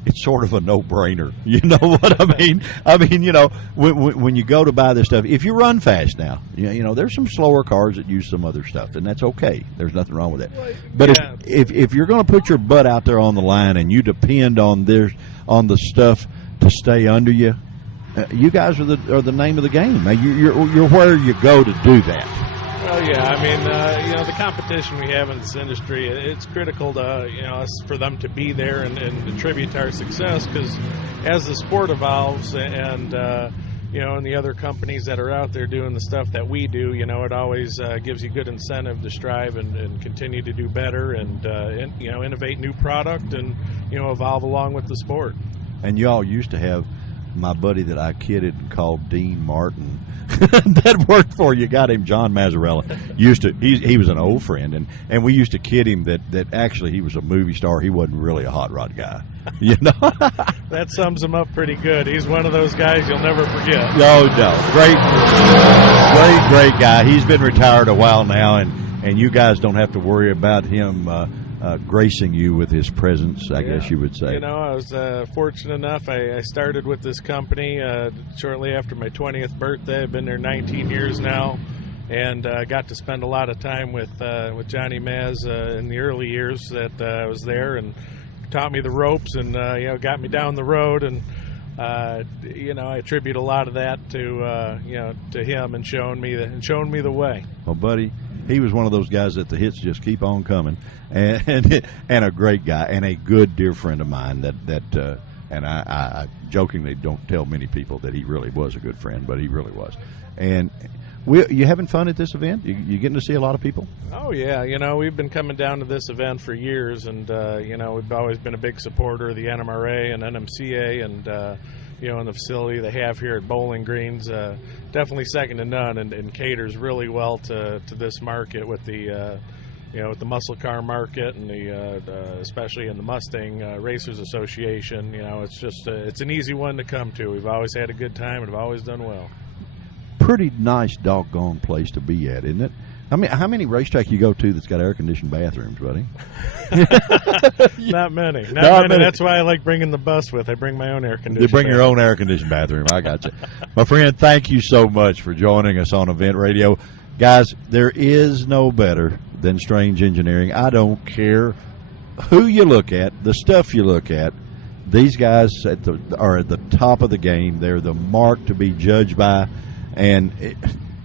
it's sort of a no-brainer. You know what I mean? I mean, you know, when you go to buy this stuff, if you run fast now, you know, there's some slower cars that use some other stuff, and that's okay. There's nothing wrong with that. But yeah. if you're going to put your butt out there on the line and you depend on the stuff to stay under you, you guys are the name of the game. You're where you go to do that. Well, yeah, I mean, you know, the competition we have in this industry, it's critical to, you know, for them to be there and contribute to our success, because as the sport evolves and, you know, and the other companies that are out there doing the stuff that we do, you know, it always gives you good incentive to strive and continue to do better and, you know, innovate new product and, you know, evolve along with the sport. And you all used to have my buddy that I kidded and called Dean Martin that worked for you, got him, John Mazzarella. He was an old friend, and we used to kid him that actually he was a movie star. He wasn't really a hot rod guy, you know. That sums him up pretty good. He's one of those guys you'll never forget. Oh no, great guy. He's been retired a while now, and you guys don't have to worry about him gracing you with his presence, I guess you would say. You know, I was fortunate enough. I started with this company shortly after my 20th birthday. I've been there 19 years now, and got to spend a lot of time with Johnny Maz in the early years that I was there, and taught me the ropes and you know, got me down the road. And you know, I attribute a lot of that to you know, to him and showing me the way. Well, buddy, he was one of those guys that the hits just keep on coming, and a great guy and a good dear friend of mine that and I jokingly don't tell many people that he really was a good friend, but he really was. And you having fun at this event? You getting to see a lot of people? Oh yeah, you know, we've been coming down to this event for years, and you know, we've always been a big supporter of the Nmra and NMCA, and you know, in the facility they have here at Bowling Greens, definitely second to none, and caters really well to this market with the you know, with the muscle car market and the especially in the Mustang Racers Association. You know, it's just it's an easy one to come to. We've always had a good time and have always done well. Pretty nice doggone place to be at, isn't it? I mean, how many racetrack you go to that's got air-conditioned bathrooms, buddy? Not many. Not many. That's why I like bringing the bus with. I bring my own air-conditioned You bring your own air-conditioned bathroom. I got you. My friend, thank you so much for joining us on Event Radio. Guys, there is no better than Strange Engineering. I don't care who you look at, the stuff you look at. These guys are at the top of the game. They're the mark to be judged by. And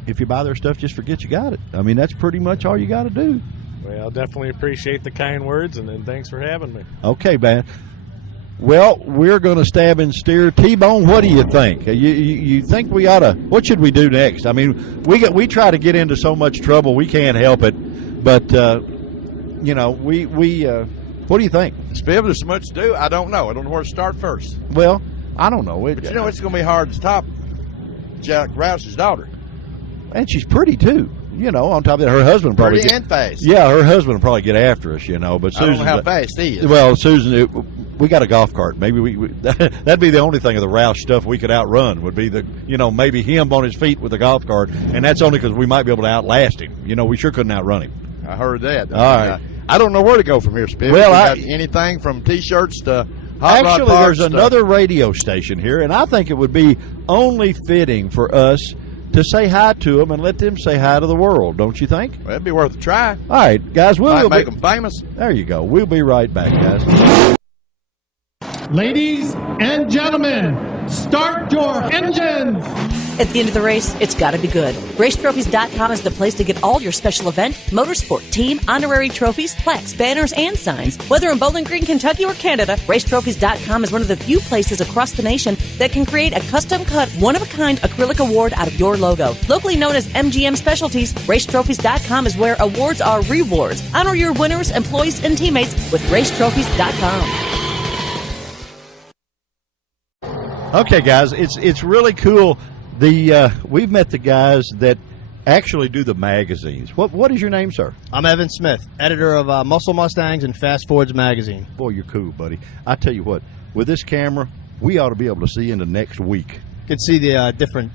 if you buy their stuff, just forget you got it. I mean, that's pretty much all you got to do. Well, definitely appreciate the kind words, and thanks for having me. Okay, man. Well, we're going to stab and steer. T-Bone, what do you think? You think we ought to? What should we do next? I mean, we try to get into so much trouble we can't help it, but what do you think? Spiv, there's so much to do. I don't know. I don't know where to start first. Well, I don't know. But it's going to be hard to stop Jack Roush's daughter. And she's pretty too. On top of that, her husband probably pretty and fast. Yeah, her husband will probably get after us. But Susan, I don't know how fast he is. Well, Susan, we got a golf cart. Maybe that'd be the only thing of the Roush stuff we could outrun. Would be maybe him on his feet with a golf cart, and that's only because we might be able to outlast him. We sure couldn't outrun him. I heard that. All right. I don't know where to go from here, Spiv. Well, got anything from T-shirts to hot rod actually, parts there's another radio station here, and I think it would be only fitting for us to say hi to them and let them say hi to the world, don't you think? Well, it'd be worth a try. All right, guys, we'll make them famous. There you go. We'll be right back, guys. Ladies and gentlemen, start your engines. At the end of the race, it's got to be good. RaceTrophies.com is the place to get all your special event, motorsport, team, honorary trophies, plaques, banners, and signs. Whether in Bowling Green, Kentucky, or Canada, RaceTrophies.com is one of the few places across the nation that can create a custom-cut, one-of-a-kind acrylic award out of your logo. Locally known as MGM Specialties, RaceTrophies.com is where awards are rewards. Honor your winners, employees, and teammates with RaceTrophies.com. Okay, guys, it's really cool. We've met the guys that actually do the magazines. What is your name, sir? I'm Evan Smith, editor of Muscle Mustangs and Fast Forwards magazine. Boy, you're cool, buddy. I tell you what, with this camera, we ought to be able to see into next week. You can see the different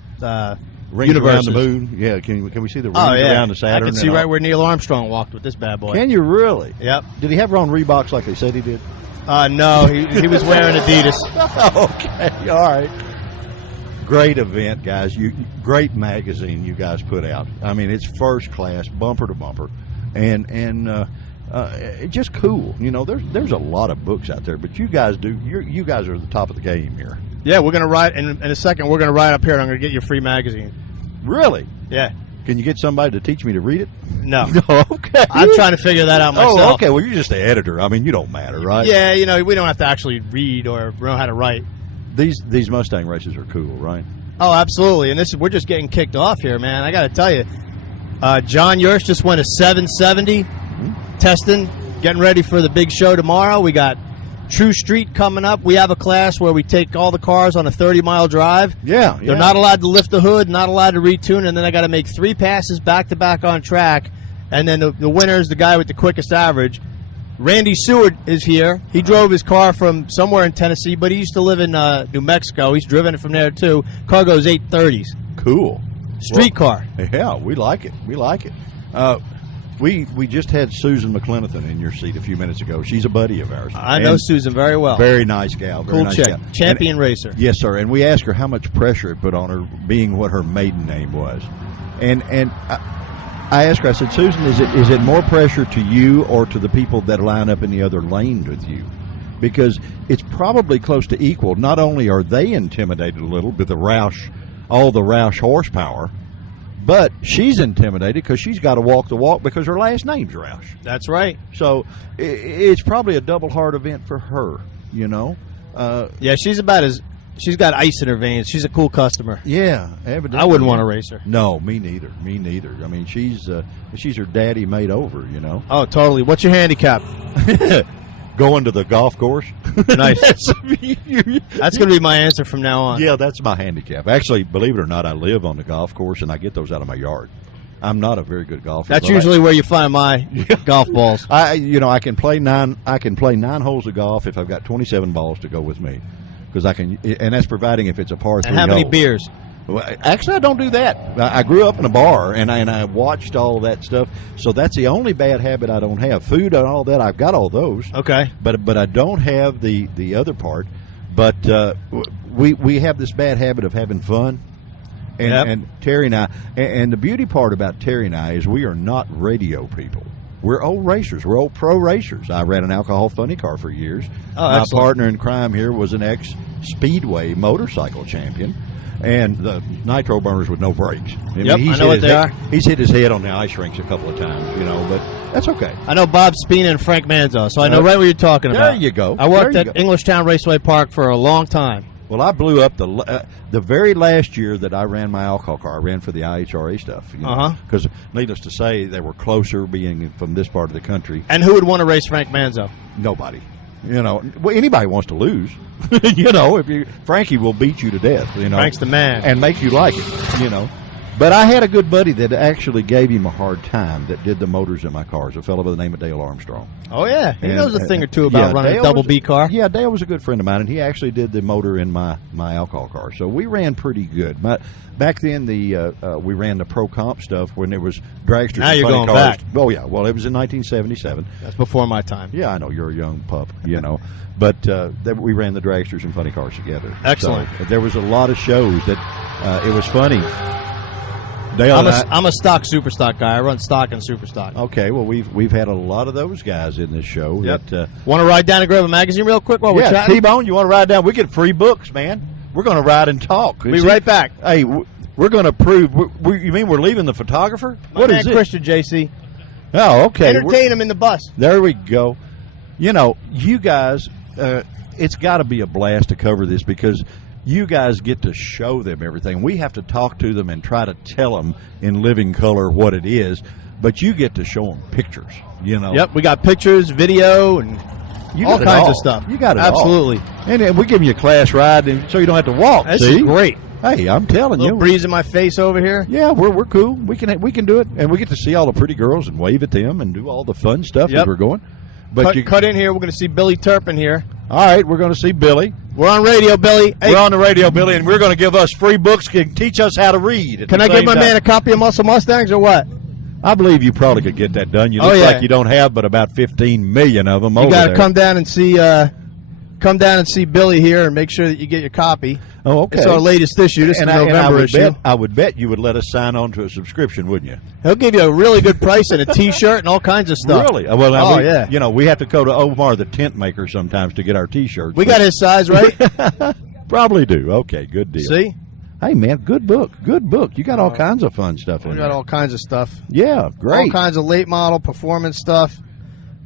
rings universes. around the moon. Yeah, can we see the rings around the Saturn? I can see right where Neil Armstrong walked with this bad boy. Can you really? Yep. Did he have her on Reeboks like they said he did? No, he was wearing Adidas. Okay, all right. Great event, guys. Great magazine you guys put out. I mean, it's first class, bumper to bumper, and just cool. There's a lot of books out there, but you guys you guys are at the top of the game here. Yeah, we're gonna write in a second. We're gonna write up here, and I'm gonna get you a free magazine. Really? Yeah. Can you get somebody to teach me to read it? No. Okay. I'm trying to figure that out myself. Oh, okay. Well, you're just the editor. I mean, you don't matter, right? Yeah, we don't have to actually read or know how to write. These Mustang races are cool, right? Oh, absolutely. And we're just getting kicked off here, man. I got to tell you, John Yurch just went a 770 testing, getting ready for the big show tomorrow. We got True Street coming up. We have a class where we take all the cars on a 30-mile drive. Yeah. They're not allowed to lift the hood, not allowed to retune, and then I got to make 3 passes back-to-back on track. And then the winner is the guy with the quickest average. Randy Seward is here. He drove his car from somewhere in Tennessee, but he used to live in New Mexico. He's driven it from there, too. Car goes 830s. Cool. Street car. Yeah, we like it. We like it. We just had Susan McClenathan in your seat a few minutes ago. She's a buddy of ours. I know Susan very well. Very nice gal. Very cool nice chick. gal. Champion racer. Yes, sir. And we asked her how much pressure it put on her being what her maiden name was. And I asked her, I said, Susan, is it more pressure to you or to the people that line up in the other lane with you? Because it's probably close to equal. Not only are they intimidated a little with all the Roush horsepower, but she's intimidated because she's got to walk the walk because her last name's Roush. That's right. So it's probably a double hard event for her, Yeah, she's got ice in her veins. She's a cool customer. Yeah, evidently. I wouldn't want to race her. No, me neither. I mean, she's her daddy made over, Oh, totally. What's your handicap? Going to the golf course. Nice. That's going to be my answer from now on. Yeah, that's my handicap. Actually, believe it or not, I live on the golf course, and I get those out of my yard. I'm not a very good golfer. That's usually where you find my golf balls. I can play 9 holes of golf if I've got 27 balls to go with me. Because I can, and that's providing if it's a par 3 And how many hole. beers? Well, actually, I don't do that. I grew up in a bar, and I watched all that stuff. So that's the only bad habit I don't have. Food and all that, I've got all those. Okay. But I don't have the other part. But we have this bad habit of having fun. And Terry and I, and the beauty part about Terry and I is we are not radio people. We're old racers. We're old pro racers. I ran an alcohol funny car for years. My partner in crime here was an ex-Speedway motorcycle champion. And the nitro burners with no brakes. I know what they are. He's hit his head on the ice rinks a couple of times, but that's okay. I know Bob Spina and Frank Manzo, so I know right what you're talking about. There you go. I worked at Englishtown Raceway Park for a long time. Well, I blew up the very last year that I ran my alcohol car. I ran for the IHRA stuff. Because, needless to say, they were closer being from this part of the country. And who would want to race Frank Manzo? Nobody. Anybody wants to lose. If Frankie will beat you to death. Frank's the man. And make you like it, But I had a good buddy that actually gave him a hard time that did the motors in my cars, a fellow by the name of Dale Armstrong. Oh, yeah. He knows a thing or two about running a double B car. Yeah, Dale was a good friend of mine, and he actually did the motor in my alcohol car. So we ran pretty good. Back then, we ran the pro comp stuff when there was dragsters. Now and you're funny going cars. back. Oh, yeah. Well, it was in 1977. That's before my time. Yeah, I know. You're a young pup, But we ran the dragsters and funny cars together. Excellent. So there was a lot of shows that it was funny. I'm a stock super stock guy. I run stock and super stock. Okay, well we've had a lot of those guys in this show. Yep. Want to ride down and grab a magazine real quick while we're chatting? T-Bone, you want to ride down? We get free books, man. We're going to ride and talk. We'll be right back. Hey, we're going to prove. You mean we're leaving the photographer? What is it? Christian JC. Oh, okay. Entertain him in the bus. There we go. You guys, it's got to be a blast to cover this because you guys get to show them everything. We have to talk to them and try to tell them in living color what it is, but you get to show them pictures, Yep, we got pictures, video, and all kinds of stuff. You got it Absolutely. all. And we're giving you a class ride so you don't have to walk. This is great. Hey, I'm telling you. Breeze in my face over here. Yeah, we're cool. We can do it. And we get to see all the pretty girls and wave at them and do all the fun stuff as we're going. But cut in here. We're going to see Billy Turpin here. All right, we're going to see Billy. We're on radio, Billy. Hey. We're on the radio, Billy, and we're going to give us free books can teach us how to read. Can I give my man a copy of Muscle Mustangs or what? I believe you probably could get that done. You look like you don't have but about 15 million of them you over there. You got to come down and see Billy here and make sure that you get your copy. Oh, okay. It's our latest issue. This is November issue. I would bet you would let us sign on to a subscription, wouldn't you? He'll give you a really good price and a T-shirt and all kinds of stuff. Really? Well, yeah. We have to go to Omar the tent maker sometimes to get our T-shirts. We got his size, right? Probably do. Okay, good deal. See? Hey, man, good book. Good book. You got all kinds of fun stuff in there. We got all kinds of stuff. Yeah, great. All kinds of late model performance stuff.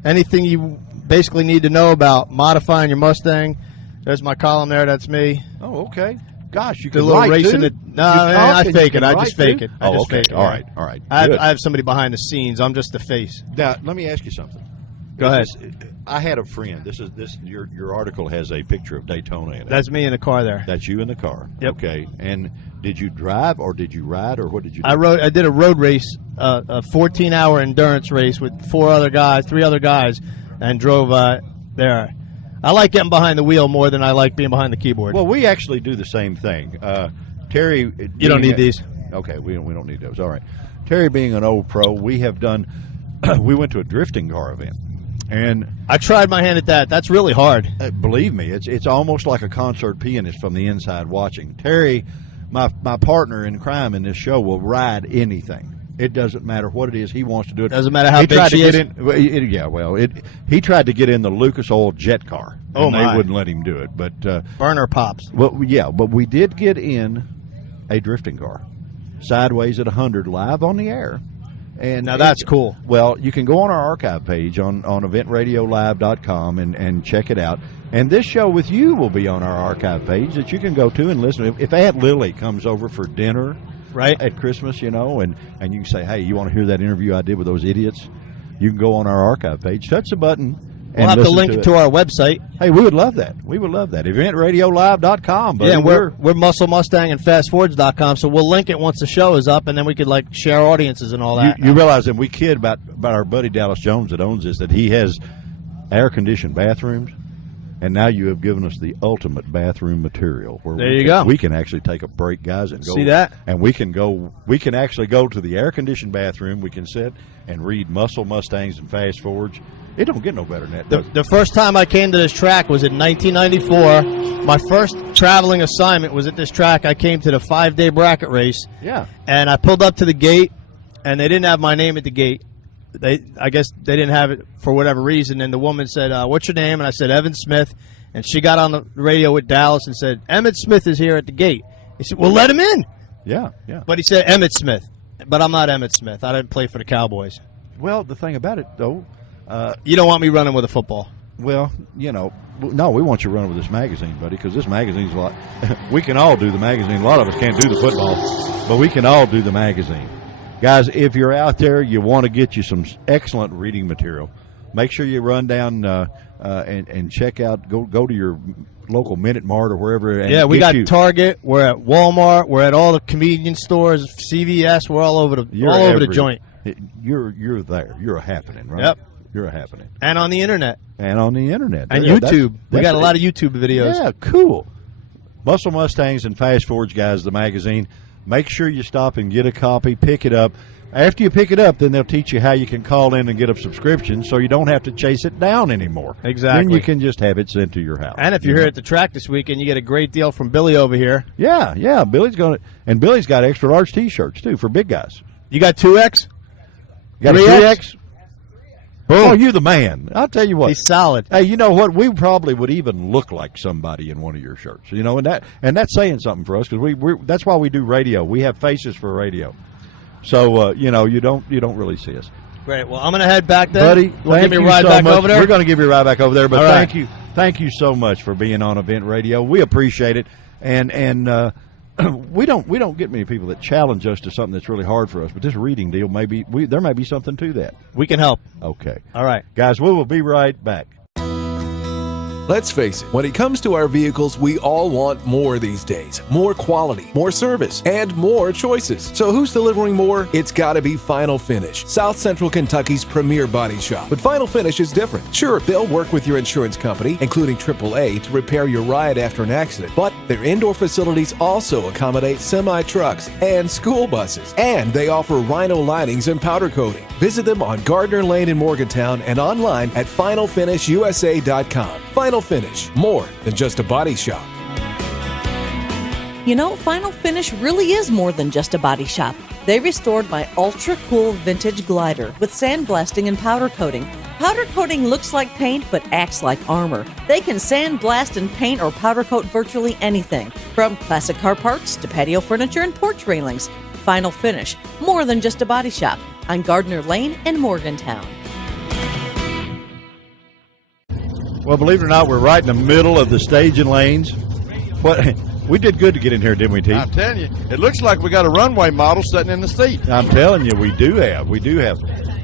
Anything you basically need to know about modifying your Mustang. There's my column there. That's me. Oh, okay. Gosh, you can write racing too? No, I fake it. I just fake it. Oh, okay. All right. I have somebody behind the scenes. I'm just the face. Now, let me ask you something. Go ahead. I had a friend. Your article has a picture of Daytona in it. That's me in the car there. That's you in the car. Yep. Okay. And did you drive or did you ride or what did you do? I did a road race, a 14-hour endurance race with 3 other guys, and drove there. I like getting behind the wheel more than I like being behind the keyboard. Well, we actually do the same thing. Terry, you don't need these. Okay, we don't need those. All right. Terry, being an old pro, we have done. We went to a drifting car event, and I tried my hand at that. That's really hard. Believe me, it's almost like a concert pianist from the inside watching. Terry, my partner in crime in this show, will ride anything. It doesn't matter what it is. He wants to do it. Doesn't matter how big she is. He tried to get in the Lucas Oil jet car. And my. They wouldn't let him do it. But burner pops. Well, yeah, but we did get in a drifting car, sideways at 100, live on the air. And now that's cool. Well, you can go on our archive page on eventradiolive.com and check it out. And this show with you will be on our archive page that you can go to and listen. If Aunt Lily comes over for dinner, right at Christmas, and you can say, hey, you want to hear that interview I did with those idiots? You can go on our archive page, touch the button, and we'll have to link it to our website. Hey, we would love that. We would love that. EventRadioLive.com. Yeah, we're Muscle Mustang and FastForwards.com, so we'll link it once the show is up, and then we could share audiences and all that. You realize that we kid about our buddy Dallas Jones that owns this, that he has air-conditioned bathrooms. And now you have given us the ultimate bathroom material. Where there you go. We can actually take a break, guys, and go. See that? And we can actually go to the air-conditioned bathroom. We can sit and read Muscle Mustangs and Fast Forwards. It don't get no better than that. does it? The first time I came to this track was in 1994. My first traveling assignment was at this track. I came to the 5-day bracket race. Yeah. And I pulled up to the gate, and they didn't have my name at the gate. I guess they didn't have it for whatever reason. And the woman said, "What's your name?" And I said, "Evan Smith." And she got on the radio with Dallas and said, "Emmett Smith is here at the gate." He said, "Well, let him in." Yeah, yeah. But he said Emmett Smith. But I'm not Emmett Smith. I didn't play for the Cowboys. Well, the thing about it, though, you don't want me running with a football. well, no, we want you running with this magazine, buddy, because this magazine's a lot. We can all do the magazine. A lot of us can't do the football, but we can all do the magazine. Guys, if you're out there, you want to get you some excellent reading material, make sure you run down and check out, go to your local Minute Mart or wherever. And Yeah, we got you, Target. We're at Walmart. We're at all the convenience stores, CVS. We're all over the joint. You're there. You're a happening, right? Yep. You're a happening. And on the internet. And on the internet. And Yeah, YouTube. We got a lot of YouTube videos. Yeah, cool. Muscle Mustangs and Fast Forwards, guys, the magazine. Make sure you stop and get a copy, pick it up. After you pick it up, then they'll teach you how you can call in and get a subscription so you don't have to chase it down anymore. Exactly. Then you can just have it sent to your house. And if you're here at the track this weekend, you get a great deal from Billy over here. Yeah. Billy's got extra large T-shirts, too, for big guys. You got 2X? You got a 3X? Boom. Oh, you're the man. I'll tell you what. He's solid. Hey, you know what? We probably would even look like somebody in one of your shirts. And that's saying something for us because that's why we do radio. We have faces for radio. So you don't really see us. Great. Well, I'm going to head back there. Buddy, give me a ride back over there. We're going to give you a ride back over there. But All right. thank you so much for being on Event Radio. We appreciate it. And we don't get many people that challenge us to something that's really hard for us. But this reading deal there may be something to that. We can help. Okay. All right, guys. We will be right back. Let's face it, when it comes to our vehicles, we all want more these days. More quality, more service, and more choices. So who's delivering more? It's gotta be Final Finish, South Central Kentucky's premier body shop. But Final Finish is different. Sure, they'll work with your insurance company, including AAA, to repair your ride after an accident. But their indoor facilities also accommodate semi-trucks and school buses. And they offer Rhino linings and powder coating. Visit them on Gardner Lane in Morgantown and online at finalfinishusa.com. Final Finish, more than just a body shop. Final Finish really is more than just a body shop. They restored my ultra cool vintage glider with sandblasting and powder coating. Powder coating looks like paint but acts like armor. They can sandblast and paint or powder coat virtually anything, from classic car parts to patio furniture and porch railings. Final Finish, more than just a body shop, on Gardner Lane in Morgantown. Well, believe it or not, we're right in the middle of the staging lanes. We did good to get in here, didn't we, T? I'm telling you, it looks like we got a runway model sitting in the seat. I'm telling you, we do have.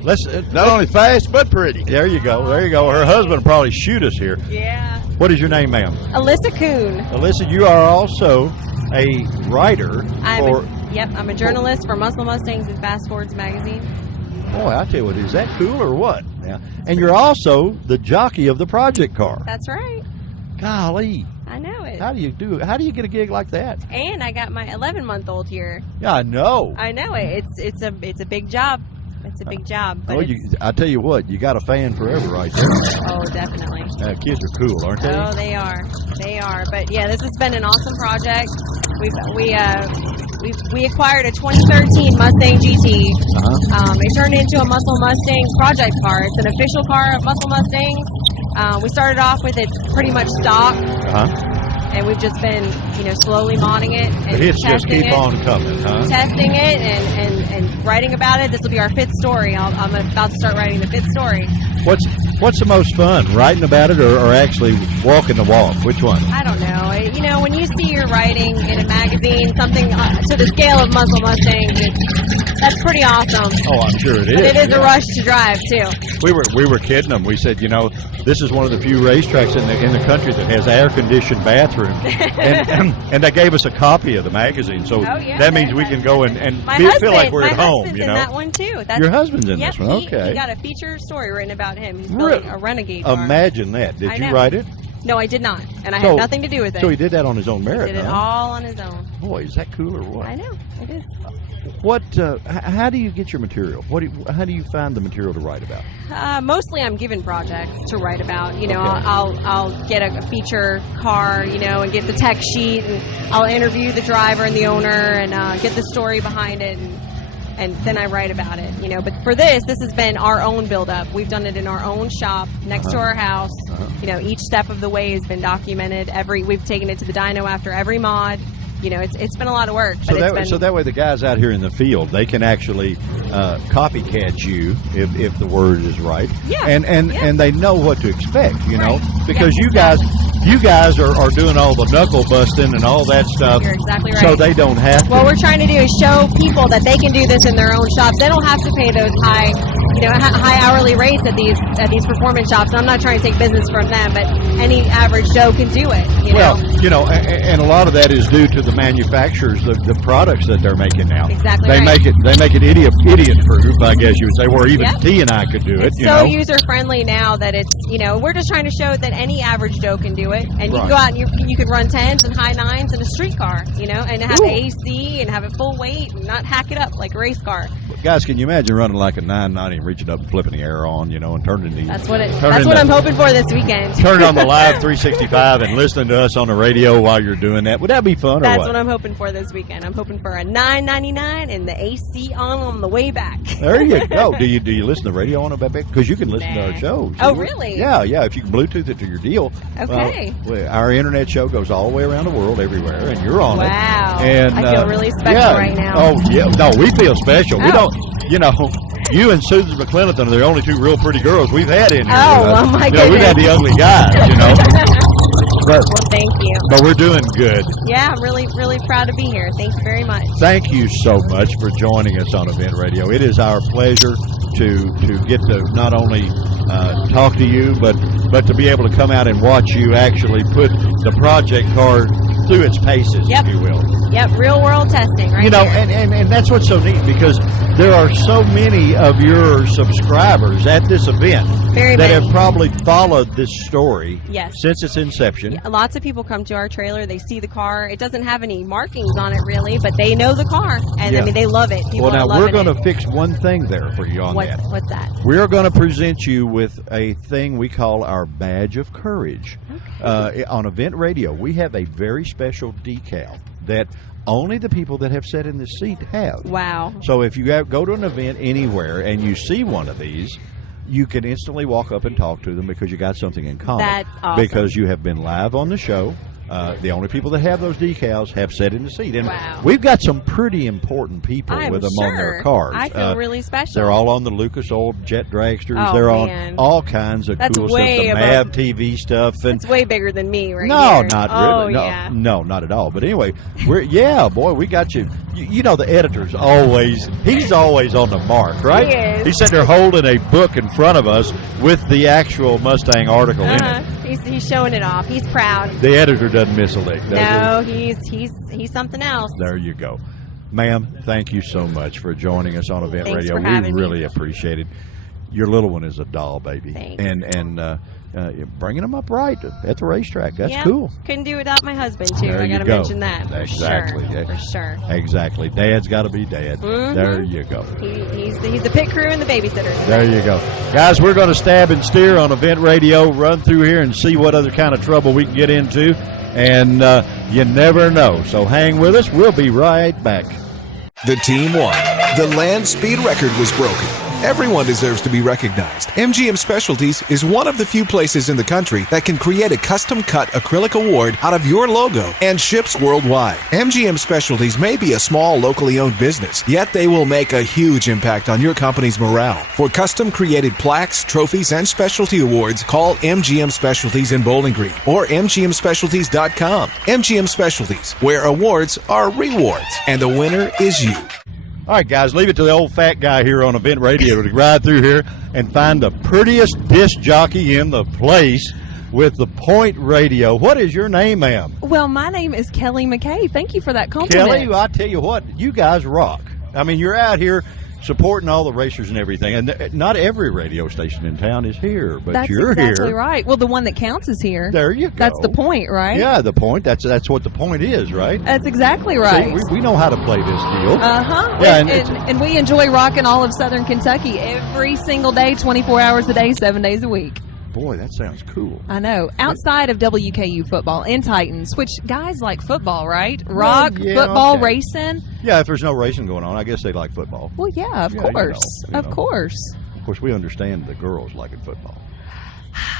Let's not only fast but pretty. There you go. Her husband will probably shoot us here. Yeah. What is your name, ma'am? Alyssa Kuhn. Alyssa, you are also a writer. I'm a journalist for Muscle Mustangs and Fast Forwards magazine. Boy, I tell you what, is that cool or what? Yeah. And you're also the jockey of the project car. That's right. Golly. I know it. How do you get a gig like that? And I got my 11-month-old here. Yeah, I know. I know it. It's a big job. It's a big job. But I tell you what, you got a fan forever right there. Oh, definitely. Kids are cool, aren't they? Oh, they are. They are. But yeah, this has been an awesome project. We acquired a 2013 Mustang GT. It turned into a Muscle Mustangs project car. It's an official car of Muscle Mustangs. We started off with it pretty much stock. And we've just been, slowly modding it and the hits just keep on coming, huh? Testing it and writing about it. This will be our 5th story. I'm about to start writing the 5th story. What's the most fun, writing about it or actually walking the walk? Which one? I don't know. When you see your writing in a magazine, something to the scale of Muscle Mustangs, that's pretty awesome. Oh, I'm sure it is. But it is a rush to drive too. We were kidding them. We said, this is one of the few racetracks in the country that has air-conditioned bathrooms, and they gave us a copy of the magazine. So that means we can go and feel like we're at home. My husband's in that one too. Your husband's in this one. Okay. He got a feature story written about him. He's building a Renegade car. Imagine that. Did you write it? No, I did not, and I So- had nothing to do with it. So he did that on his own He merit, did it huh? all on his own. Boy, is that cool or what? I know it is. What? How do you get your material? How do you find the material to write about? Mostly, I'm given projects to write about. You know, Okay. I'll get a feature car, you know, and get the tech sheet, and I'll interview the driver and the owner, and get the story behind it, and then I write about it. You know, but for this has been our own build up. We've done it in our own shop next to our house. You know, each step of the way has been documented. We've taken it to the dyno after every mod. You know, it's been a lot of work. But So that way the guys out here in the field, they can actually copycat you if the word is right. Yeah. And they know what to expect, you know, Right. because Yeah, you guys are doing all the knuckle busting and all that stuff. You're exactly right. So they don't have to. What we're trying to do is show people that they can do this in their own shops. They don't have to pay those high hourly rates at these performance shops. And I'm not trying to take business from them, but any average Joe can do it. You know, and a lot of that is due to the manufacturers, the products that they're making now. Exactly They right. make it idiot proof, I guess you would say, where even T and I could do it. It's you so know? user friendly now that it's, you know, we're just trying to show that any average Joe can do it, and you Right. can go out and you can run 10s and high 9s in a street car, you know, and have Ooh. AC and have it full weight and not hack it up like a race car. Guys, can you imagine running like a 990 and reaching up and flipping the air on, you know, and turning the That's what I'm hoping for this weekend. turning on the live 365 and listening to us on the radio while you're doing that? Would that be fun or That's what? what I'm hoping for this weekend. I'm hoping for a $9.99 and the AC on the way back. There you go. Do you listen to the radio on it? Because you can listen to our shows. Oh, really? Yeah. If you can Bluetooth it to your deal. Okay. Our internet show goes all the way around the world, everywhere, and you're on it. Wow. And I feel really special yeah. right now. Oh yeah. No, we feel special. We Oh. don't. You know, you and Susan McClellan are the only two real pretty girls we've had in here. Oh, well, my You know, we've had the ugly guys. You know. Well, thank you. But we're doing good. Yeah, I'm really, really proud to be here. Thank you very much. Thank you so much for joining us on Event Radio. It is our pleasure to get to not only talk to you, but to be able to come out and watch you actually put the project car through its paces, Yep. if you will. Yep, real world testing, right? You know, here. and that's what's so neat, because there are so many of your subscribers at this event Very that many. have probably followed this story Yes. since its inception. Lots of people come to our trailer. They see the car. It doesn't have any markings on it really, but they know the car, and Yeah. I mean they love it. People Well, now are we're loving going to it. fix one thing there for you on that. What's that? We're going to present you with a thing we call our badge of courage. On Event Radio, we have a very special decal that only the people that have sat in this seat have. Wow. So if you go to an event anywhere and you see one of these, you can instantly walk up and talk to them because you got something in common. That's awesome. Because you have been live on the show. The only people that have those decals have sat in the seat. And Wow. we've got some pretty important people I'm with them on their sure. cars. I feel really special. They're all on the Lucas Oil Jet Dragsters. Oh, They're man. on all kinds of That's cool stuff. way The above- MAV TV stuff. And It's way bigger than me, right no, here. not Oh, really. No, yeah. no, not at all. But anyway, boy, we got you. You know, the editor's he's always on the mark, right? He is. He's sitting there holding a book in front of us with the actual Mustang article in Uh-huh. it. He's showing it off. He's proud. The editor doesn't miss a lick, does he? No, he's something else. There you go. Ma'am, thank you so much for joining us on Event Thanks Radio. for We having me. really appreciate it. Your little one is a doll, baby. Thanks. And you're bringing them up right at the racetrack. That's Yeah, cool. Couldn't do without my husband too. There I you got to go. mention that. For Exactly. Sure. For sure. Exactly. Dad's got to be dad. Mhm. There you go. He's the pit crew and the babysitter. There you go. Guys, we're going to stab and steer on Event Radio, run through here and see what other kind of trouble we can get into. And you never know. So hang with us. We'll be right back. The team won. The land speed record was broken. Everyone deserves to be recognized. MGM Specialties is one of the few places in the country that can create a custom-cut acrylic award out of your logo and ships worldwide. MGM Specialties may be a small, locally owned business, yet they will make a huge impact on your company's morale. For custom-created plaques, trophies, and specialty awards, call MGM Specialties in Bowling Green or MGMSpecialties.com. MGM Specialties, where awards are rewards, and the winner is you. All right, guys, leave it to the old fat guy here on Event Radio to ride through here and find the prettiest disc jockey in the place with the Point Radio. What is your name, ma'am? Well, my name is Kelly McKay. Thank you for that compliment. Kelly, I tell you what, you guys rock. I mean, you're out here supporting all the racers and everything. And not every radio station in town is here, but That's you're exactly here. right. Well, the one that counts is here. There you go. That's the point, right? Yeah, the point. That's what the point is, right? That's exactly right. See, we know how to play this deal. Uh-huh. Yeah, and we enjoy rocking all of Southern Kentucky every single day, 24 hours a day, 7 days a week. Boy, that sounds cool. I know. Outside of WKU football and Titans, which guys like football, right? Rock, Well, yeah, football, okay. racing. Yeah, if there's no racing going on, I guess they like football. Well, yeah, of Yeah, course. you know. Of course. Of course, we understand the girls liking football.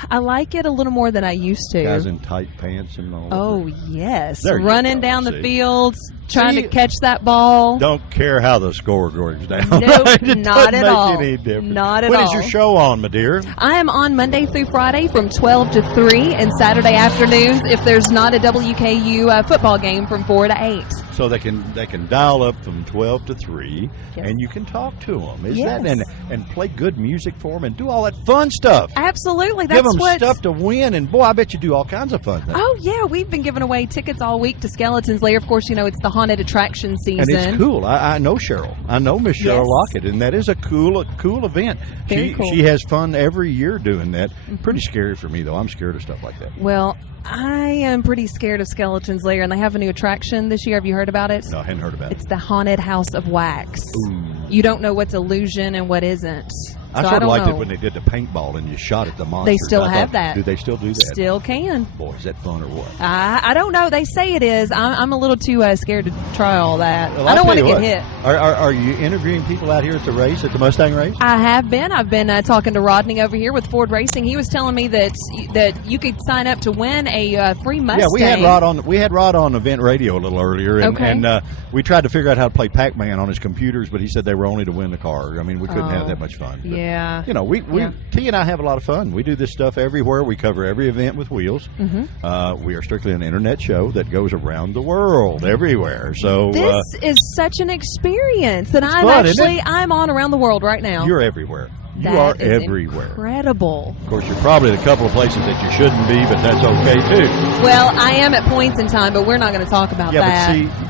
I like it a little more than I used to. Guys in tight pants and all. Oh, yes. There you Running go, down the see. fields, trying See? to catch that ball. Don't care how the score goes down. Nope, It not doesn't at make all. any difference. Not at When all. is your show on, my dear? I am on Monday through Friday from 12 to 3 and Saturday afternoons if there's not a WKU football game from 4 to 8. So they can dial up from 12 to 3, Yes. and you can talk to them. Is Yes. that and play good music for them and do all that fun stuff. Absolutely. That's Give them what. stuff to win, and boy, I bet you do all kinds of fun things. Oh, yeah. We've been giving away tickets all week to Skeleton's Lair. Of course, you know, it's the haunted attraction season. And it's cool. I know Cheryl. I know Miss Cheryl Yes. Lockett, and that is a cool event. Very cool. She has fun every year doing that. Pretty scary for me, though. I'm scared of stuff like that. Well, I am pretty scared of Skeleton's Lair, and they have a new attraction this year. Have you heard about it? No, I hadn't heard about It's the Haunted House of Wax. Ooh. You don't know what's illusion and what isn't. I So sort of don't liked know. it when they did the paintball and you shot at the monsters. They still I have thought, that. Do they still do that? Still can. Boy, is that fun or what? I don't know. They say it is. I'm a little too scared to try all that. Well, I don't I'll want to tell get you hit. what. Are you interviewing people out here at the race, at the Mustang race? I have been. I've been talking to Rodney over here with Ford Racing. He was telling me that you could sign up to win a free Mustang. Yeah, we had Rod on Event Radio a little earlier, and, Okay. and we tried to figure out how to play Pac-Man on his computers, but he said they were only to win the car. I mean, we couldn't have that much fun. But, Yeah. you know, we Yeah. T and I have a lot of fun. We do this stuff everywhere. We cover every event with wheels. Mm-hmm. We are strictly an internet show that goes around the world, everywhere. So This is such an experience that I'm fun, isn't it? I'm on around the world right now. you're everywhere. You That are is everywhere. Incredible. Of course, you're probably at a couple of places that you shouldn't be, but that's okay too. Well, I am at points in time, but we're not going to talk about Yeah, that.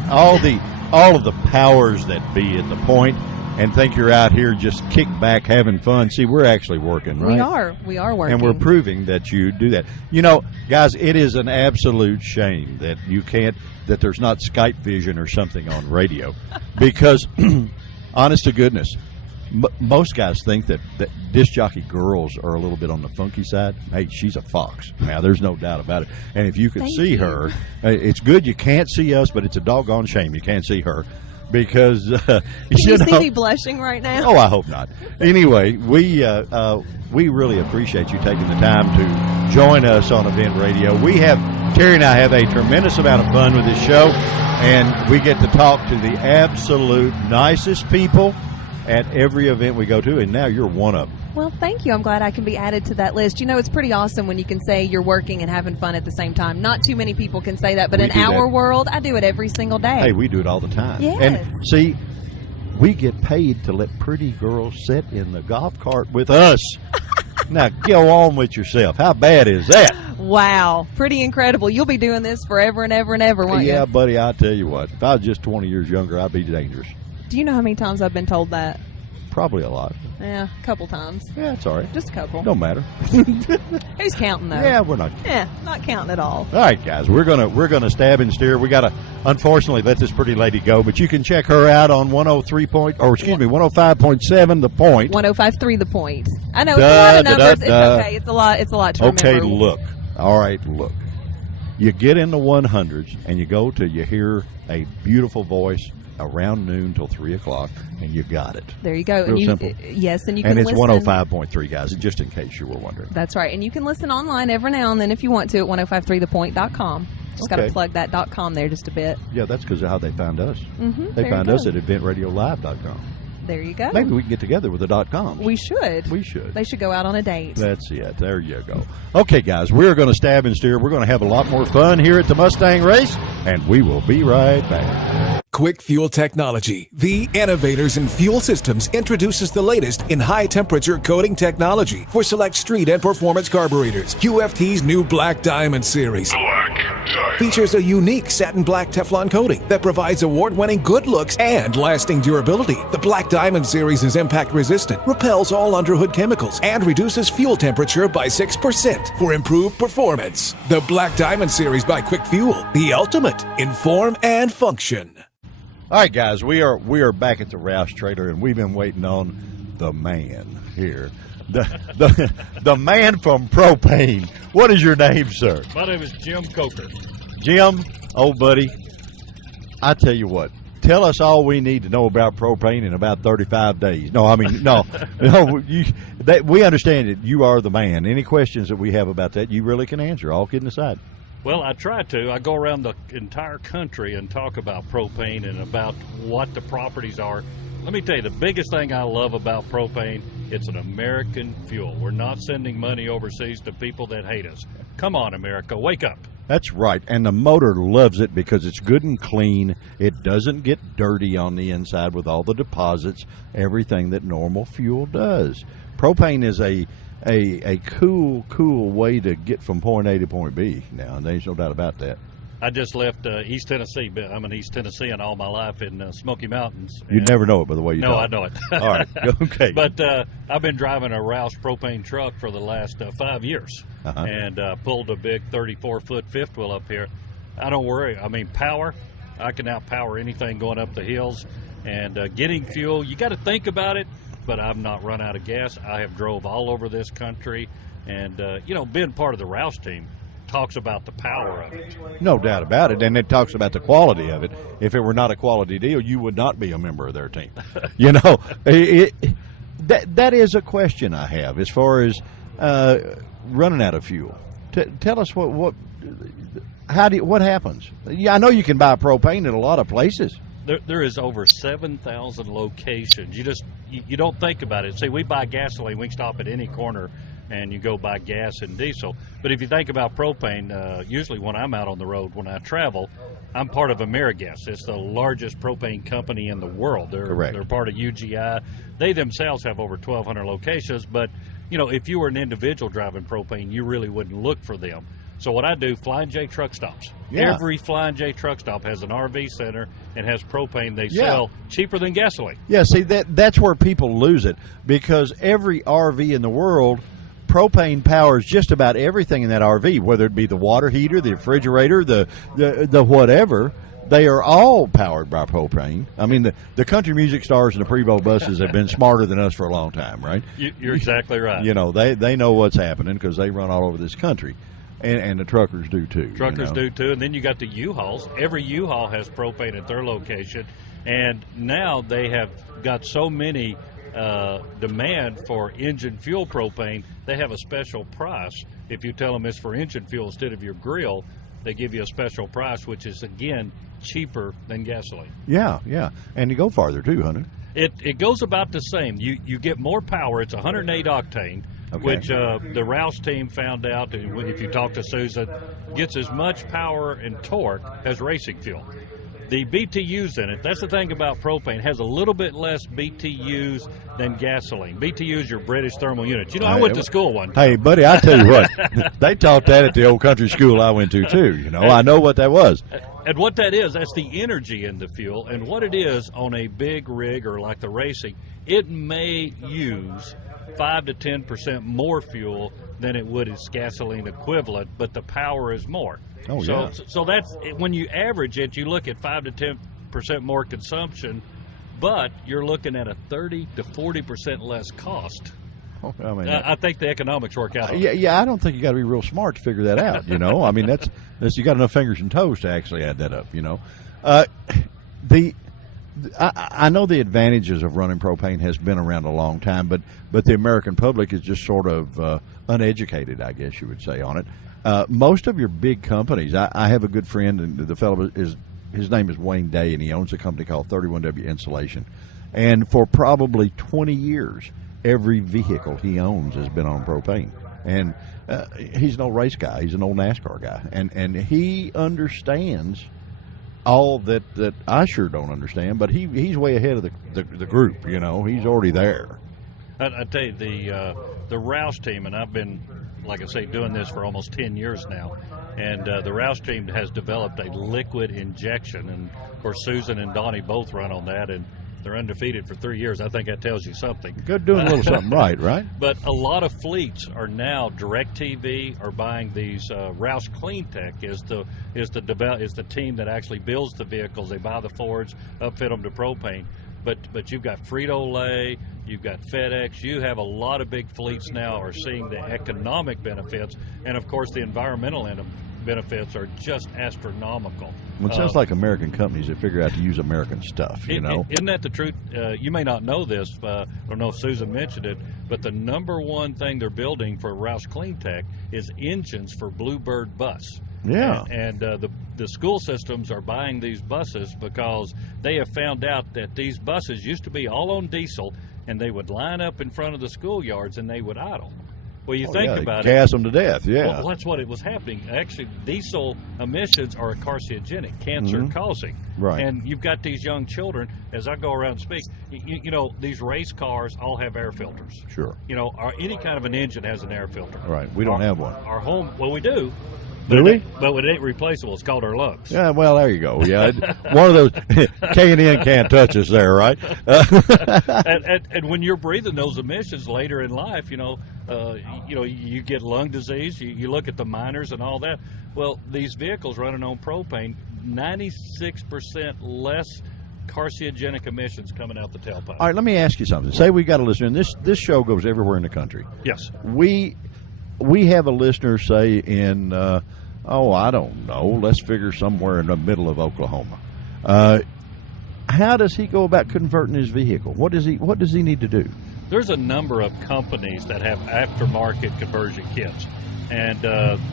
but see, all of the powers that be at the point and think you're out here just kick back having fun. See, we're actually working, right? We are working. And we're proving that you do that. You know, guys, it is an absolute shame that that there's not Skype vision or something on radio, because honest to goodness, most guys think that disc jockey girls are a little bit on the funky side. Hey, she's a fox. Now, there's no doubt about it. And if you could see her, it's good you can't see us, but it's a doggone shame you can't see her. Because Can you see me blushing right now? Oh, I hope not. Anyway, we really appreciate you taking the time to join us on Event Radio. Terry and I have a tremendous amount of fun with this show, and we get to talk to the absolute nicest people at every event we go to, and now you're one of them. Well, thank you. I'm glad I can be added to that list. You know, it's pretty awesome when you can say you're working and having fun at the same time. Not too many people can say that, but We in do our that. world, I do it every single day. Hey, we do it all the time. Yes. And see, we get paid to let pretty girls sit in the golf cart with us. Now, go on with yourself. How bad is that? Wow. Pretty incredible. You'll be doing this forever and ever and ever, won't Yeah, you? buddy, I'll tell you what. If I was just 20 years younger, I'd be dangerous. Do you know how many times I've been told that? Probably a lot. Yeah, a couple times. Yeah, it's all right. Just a couple. Don't matter. Who's counting, though? Yeah, we're not. Yeah, not counting at all. All right, guys, we're gonna stab and steer. We gotta unfortunately let this pretty lady go, but you can check her out on 105.7 The Point. 105.3 The Point. I know it's a lot of numbers. It's okay. It's a lot. It's a lot to Okay, remember. look. All right, look. You get in the 100s and you hear a beautiful voice around noon till 3 o'clock, and you got it. There you go. Real And you, simple. yes, and you can And it's listen. 105.3, guys, just in case you were wondering. That's right. And you can listen online every now and then if you want to at 1053thepoint.com. Just got to Okay. plug that .com there just a bit. Yeah, that's because of how they found us. Mm-hmm. They found us at eventradiolive.com. There you go. Maybe we can get together with the .coms. We should. We should. They should go out on a date. That's it. There you go. Okay, guys, we're going to stab and steer. We're going to have a lot more fun here at the Mustang race, and we will be right back. Quick Fuel Technology, the innovators in fuel systems, introduces the latest in high-temperature coating technology for select street and performance carburetors. QFT's new Black Diamond series. Black Diamond. features a unique satin black Teflon coating that provides award-winning good looks and lasting durability. The Black Diamond series is impact resistant, repels all underhood chemicals, and reduces fuel temperature by 6% for improved performance. The Black Diamond series by Quick Fuel, the ultimate in form and function. All right, guys, we are back at the Roush trailer, and we've been waiting on the man here. The man from Propane. What is your name, sir? My name is Jim Coker. Jim, old buddy, I tell you what, tell us all we need to know about propane in about 35 days. No, I mean, no, we understand it. You are the man. Any questions that we have about that, you really can answer, all kidding aside. Well, I try to. I go around the entire country and talk about propane and about what the properties are. Let me tell you, the biggest thing I love about propane, it's an American fuel. We're not sending money overseas to people that hate us. Come on, America, wake up. That's right, and the motor loves it because it's good and clean. It doesn't get dirty on the inside with all the deposits, everything that normal fuel does. Propane is a cool way to get from point A to point B now, and there's no doubt about that. I just left East Tennessee. I'm an East Tennessean all my life in Smoky Mountains. You never know it by the way you No, talk. I know it. All right, okay. But I've been driving a Roush propane truck for the last 5 years, and pulled a big 34-foot fifth wheel up here. I don't worry. I mean, power, I can outpower anything going up the hills. And getting fuel, you got to think about it, but I've not run out of gas. I have drove all over this country, and, being part of the Roush team, talks about the power of it. No doubt about it, and it talks about the quality of it. If it were not a quality deal, you would not be a member of their team. That is a question I have as far as running out of fuel. Tell us what happens. Yeah, I know you can buy propane at a lot of places. There is over 7,000 locations. You don't think about it. See, we buy gasoline. We can stop at any corner and you go buy gas and diesel. But if you think about propane, usually when I'm out on the road, when I travel, I'm part of AmeriGas. It's the largest propane company in the world. They're part of UGI. They themselves have over 1,200 locations. But, if you were an individual driving propane, you really wouldn't look for them. So what I do, Flying J truck stops. Yeah. Every Flying J truck stop has an RV center and has propane they sell cheaper than gasoline. Yeah, see, that's where people lose it, because every RV in the world, propane powers just about everything in that RV, whether it be the water heater, the refrigerator, the whatever. They are all powered by propane. I mean, the country music stars and the Prevost buses have been smarter than us for a long time, right? You're exactly right. They know what's happening because they run all over this country. And the truckers do too. Truckers do too, and then you got the U-Hauls. Every U-Haul has propane at their location, and now they have got so many demand for engine fuel propane. They have a special price. If you tell them it's for engine fuel instead of your grill, they give you a special price, which is again cheaper than gasoline. Yeah, and you go farther too, Hunter. It goes about the same. You get more power. It's 108 octane. Okay. Which the Roush team found out, and if you talk to Susan, gets as much power and torque as racing fuel. The BTUs in it, that's the thing about propane, has a little bit less BTUs than gasoline. BTU is your British thermal unit. I went to school one time. Hey, buddy, I tell you what, they taught that at the old country school I went to too. I know what that was. And what that is, that's the energy in the fuel. And what it is on a big rig or like the racing, it may use 5 to 10% more fuel than it would as gasoline equivalent, but the power is more. Oh, yeah. So that's when you average it, you look at 5 to 10% more consumption, but you're looking at a 30 to 40% less cost. Oh, I mean, I think the economics work out. Yeah. I don't think you got to be real smart to figure that out. I mean, that's you got enough fingers and toes to actually add that up. I know the advantages of running propane has been around a long time, but the American public is just sort of uneducated, I guess you would say, on it. Most of your big companies, I have a good friend, and the fellow his name is Wayne Day, and he owns a company called 31W Insulation. And for probably 20 years, every vehicle he owns has been on propane. And he's an old race guy. He's an old NASCAR guy. And he understands all that I sure don't understand, but he's way ahead of the group. He's already there. I tell you, the Roush team, and I've been, like I say, doing this for almost 10 years now. And the Roush team has developed a liquid injection, and of course Susan and Donnie both run on that, and they're undefeated for 3 years. I think that tells you something. Good, doing a little something right? But a lot of fleets are now DirecTV are buying these. Roush CleanTech is the team that actually builds the vehicles. They buy the Fords, upfit them to propane. But you've got Frito-Lay, you've got FedEx. You have a lot of big fleets now are seeing the economic benefits, and of course the environmental benefits are just astronomical. Well, it sounds like American companies that figure out to use American stuff, you know. Isn't that the truth? You may not know this. I don't know if Susan mentioned it, but the number one thing they're building for Roush CleanTech is engines for Bluebird bus. Yeah. And the school systems are buying these buses because they have found out that these buses used to be all on diesel, and they would line up in front of the schoolyards and they would idle. Well, you think about it. Gas them to death, yeah. Well, that's what it was happening. Actually, diesel emissions are carcinogenic, cancer-causing. Right. And you've got these young children, as I go around and speak, you know, these race cars all have air filters. Sure. You know, any kind of an engine has an air filter. Right. We don't have one. Our home, well, we do. Do we? But it ain't replaceable. It's called our lungs. Yeah, well, there you go. Yeah, one of those K&N can't touch us there, right? and when you're breathing those emissions later in life, you know, you get lung disease. You look at the miners and all that. Well, these vehicles running on propane, 96% less carcinogenic emissions coming out the tailpipe. All right, let me ask you something. Say we got a listener, and this show goes everywhere in the country. Yes. We have a listener, say, in, I don't know, let's figure somewhere in the middle of Oklahoma. How does he go about converting his vehicle? What does he need to do? There's a number of companies that have aftermarket conversion kits. And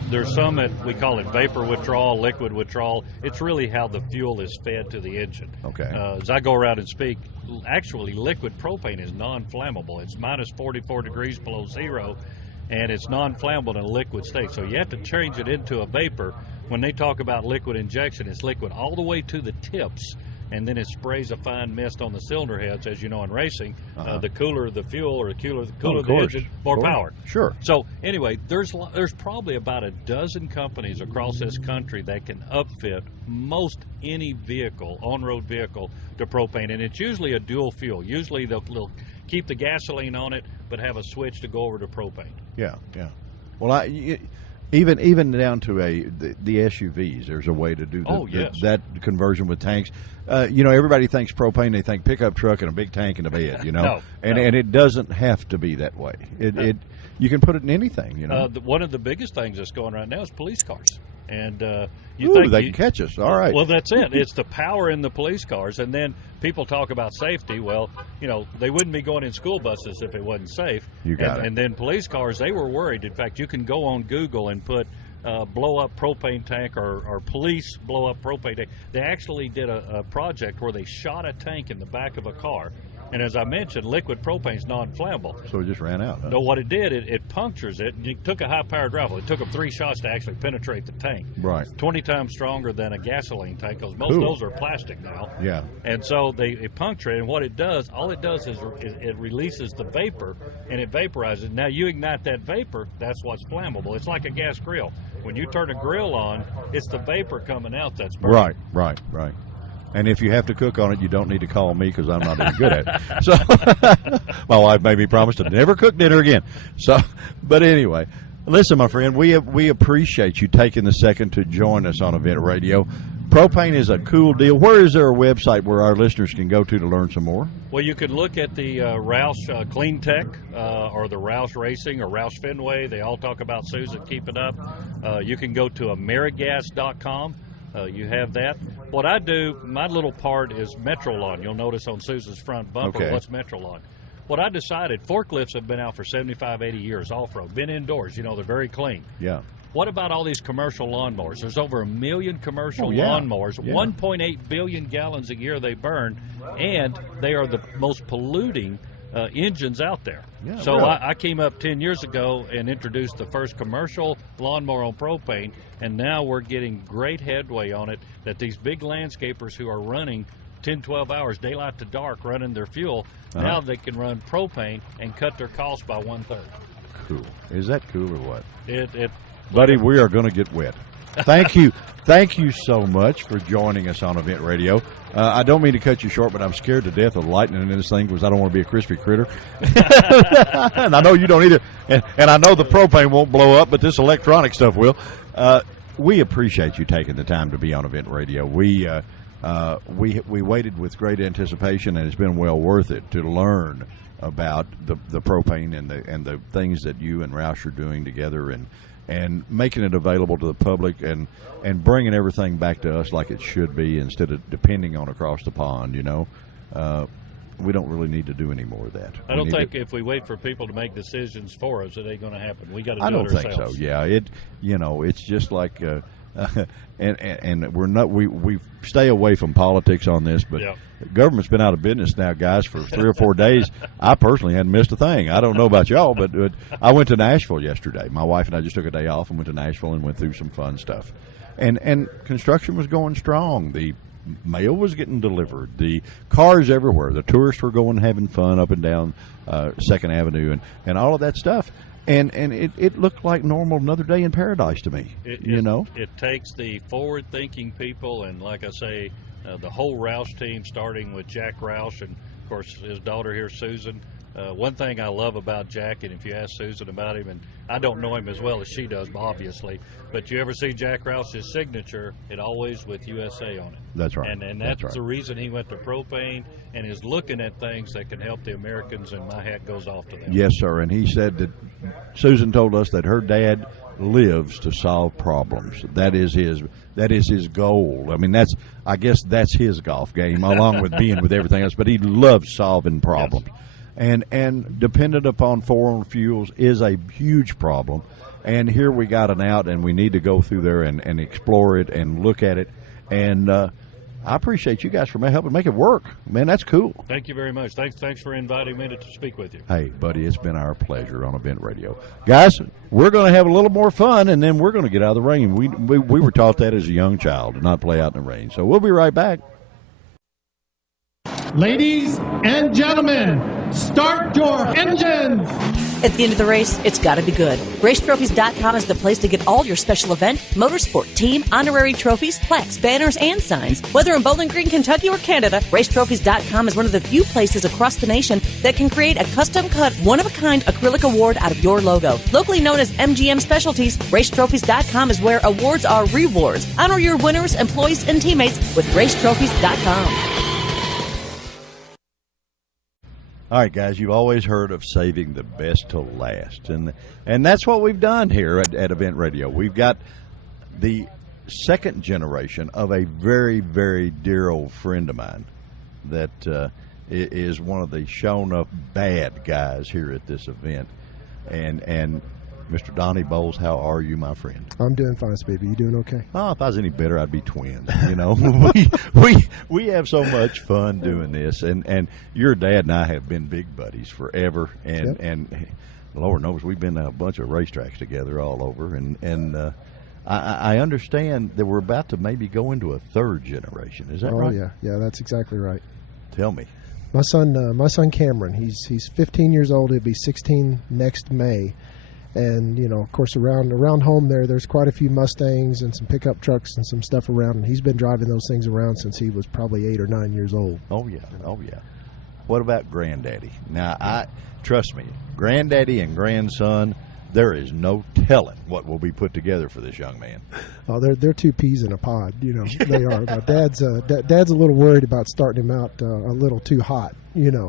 there's some that we call it vapor withdrawal, liquid withdrawal. It's really how the fuel is fed to the engine. Okay. As I go around and speak, actually liquid propane is non-flammable. It's minus 44 degrees below zero, and it's non-flammable in a liquid state. So you have to change it into a vapor. When they talk about liquid injection, it's liquid all the way to the tips, and then it sprays a fine mist on the cylinder heads. As you know, in racing, the cooler the fuel or the cooler the engine, more power. Sure. So anyway, there's probably about a dozen companies across this country that can upfit most any vehicle, on-road vehicle, to propane, and it's usually a dual fuel. Usually they'll keep the gasoline on it, but have a switch to go over to propane. Yeah. Well, even down to the SUVs, there's a way to do that conversion with tanks. Everybody thinks propane, they think pickup truck and a big tank in the bed, and it doesn't have to be that way. You can put it in anything, One of the biggest things that's going right now is police cars. And they can catch us. All right. Well, that's it. It's the power in the police cars. And then people talk about safety. Well, they wouldn't be going in school buses if it wasn't safe. You got it. And then police cars, they were worried. In fact, you can go on Google and put blow up propane tank or police blow up propane tank. They actually did a project where they shot a tank in the back of a car. And as I mentioned, liquid propane is non-flammable. So it just ran out. Huh? No, what it did, it punctures it. It took a high-powered rifle. It took them 3 shots to actually penetrate the tank. Right. 20 times stronger than a gasoline tank, because most of those are plastic now. Yeah. And so they puncture it, and what it does, all it does is it releases the vapor, and it vaporizes. Now, you ignite that vapor, that's what's flammable. It's like a gas grill. When you turn a grill on, it's the vapor coming out that's burning. Right. And if you have to cook on it, you don't need to call me because I'm not even good at it. So my wife made me promise to never cook dinner again. So, but anyway, listen, my friend, we appreciate you taking the second to join us on Event Radio. Propane is a cool deal. Where is there a website where our listeners can go to learn some more? Well, you could look at the Roush CleanTech or the Roush Racing or Roush Fenway. They all talk about Susan. Keep it up. You can go to Amerigas.com. You have that. What I do, my little part is Metrolon. You'll notice on Susan's front bumper, what's Metrolon? What I decided, forklifts have been out for 75, 80 years, off-road, been indoors. They're very clean. Yeah. What about all these commercial lawnmowers? There's over 1 million commercial lawnmowers. 1.8 billion gallons a year they burn, and they are the most polluting engines out there. Yeah, so really? I came up 10 years ago and introduced the first commercial lawnmower on propane, and now we're getting great headway on it, that these big landscapers who are running 10, 12 hours, daylight to dark, running their fuel, now they can run propane and cut their cost by 1/3. Cool. Is that cool or what? Buddy, Buddy, we are going to get wet. Thank you. Thank you so much for joining us on Event Radio. I don't mean to cut you short, but I'm scared to death of lightning in this thing because I don't want to be a crispy critter. And I know you don't either. And I know the propane won't blow up, but this electronic stuff will. We appreciate you taking the time to be on Event Radio. We waited with great anticipation, and it's been well worth it to learn about the propane and the things that you and Roush are doing together, and making it available to the public, and bringing everything back to us like it should be instead of depending on across the pond. We don't really need to do any more of that. I don't think if we wait for people to make decisions for us, it ain't going to happen. We got to do it ourselves. I don't think so. Yeah, it's just like, and we're not. We stay away from politics on this, but the government's been out of business now, guys, for 3 or 4 days. I personally hadn't missed a thing. I don't know about y'all, but I went to Nashville yesterday. My wife and I just took a day off and went to Nashville and went through some fun stuff. And construction was going strong. The mail was getting delivered. The cars everywhere. The tourists were going having fun up and down 2nd Avenue and all of that stuff. And it looked like normal, another day in paradise to me. It takes the forward-thinking people, and like I say, the whole Roush team, starting with Jack Roush and, of course, his daughter here, Susan. One thing I love about Jack, and if you ask Susan about him, and I don't know him as well as she does, obviously, but you ever see Jack Roush's signature, it always with USA on it. That's right. And that's right. The reason he went to propane and is looking at things that can help the Americans, and my hat goes off to them. Yes, sir. And he said that Susan told us that her dad lives to solve problems. That is his goal. I mean, I guess that's his golf game, along with being with everything else, but he loves solving problems. Yes. And dependent upon foreign fuels is a huge problem. And here we got an out, and we need to go through there and explore it and look at it. And I appreciate you guys for helping make it work. Man, that's cool. Thank you very much. Thanks for inviting me to speak with you. Hey, buddy, it's been our pleasure on Event Radio. Guys, we're going to have a little more fun, and then we're going to get out of the rain. We were taught that as a young child, to not play out in the rain. So we'll be right back. Ladies and gentlemen, start your engines! At the end of the race, it's got to be good. RaceTrophies.com is the place to get all your special event, motorsport, team, honorary trophies, plaques, banners, and signs. Whether in Bowling Green, Kentucky, or Canada, RaceTrophies.com is one of the few places across the nation that can create a custom-cut, one-of-a-kind acrylic award out of your logo. Locally known as MGM Specialties, RaceTrophies.com is where awards are rewards. Honor your winners, employees, and teammates with RaceTrophies.com. All right, guys, you've always heard of saving the best till last, and that's what we've done here at Event Radio. We've got the second generation of a very, very dear old friend of mine that is one of the shown-up bad guys here at this event, and Mr. Donnie Bowles, how are you, my friend? I'm doing fine, Speedy. You doing okay? Oh, if I was any better, I'd be twins. We have so much fun doing this, and your dad and I have been big buddies forever, and Lord knows we've been to a bunch of racetracks together all over, and I understand that we're about to maybe go into a third generation. Is that right? Oh yeah, that's exactly right. Tell me. My son Cameron. He's 15 years old. He'll be 16 next May. And, of course, around home there's quite a few Mustangs and some pickup trucks and some stuff around. And he's been driving those things around since he was probably 8 or 9 years old. Oh, yeah. What about Granddaddy? Now, trust me, Granddaddy and grandson, there is no telling what will be put together for this young man. Oh, they're two peas in a pod. They are. But Dad's a little worried about starting him out a little too hot.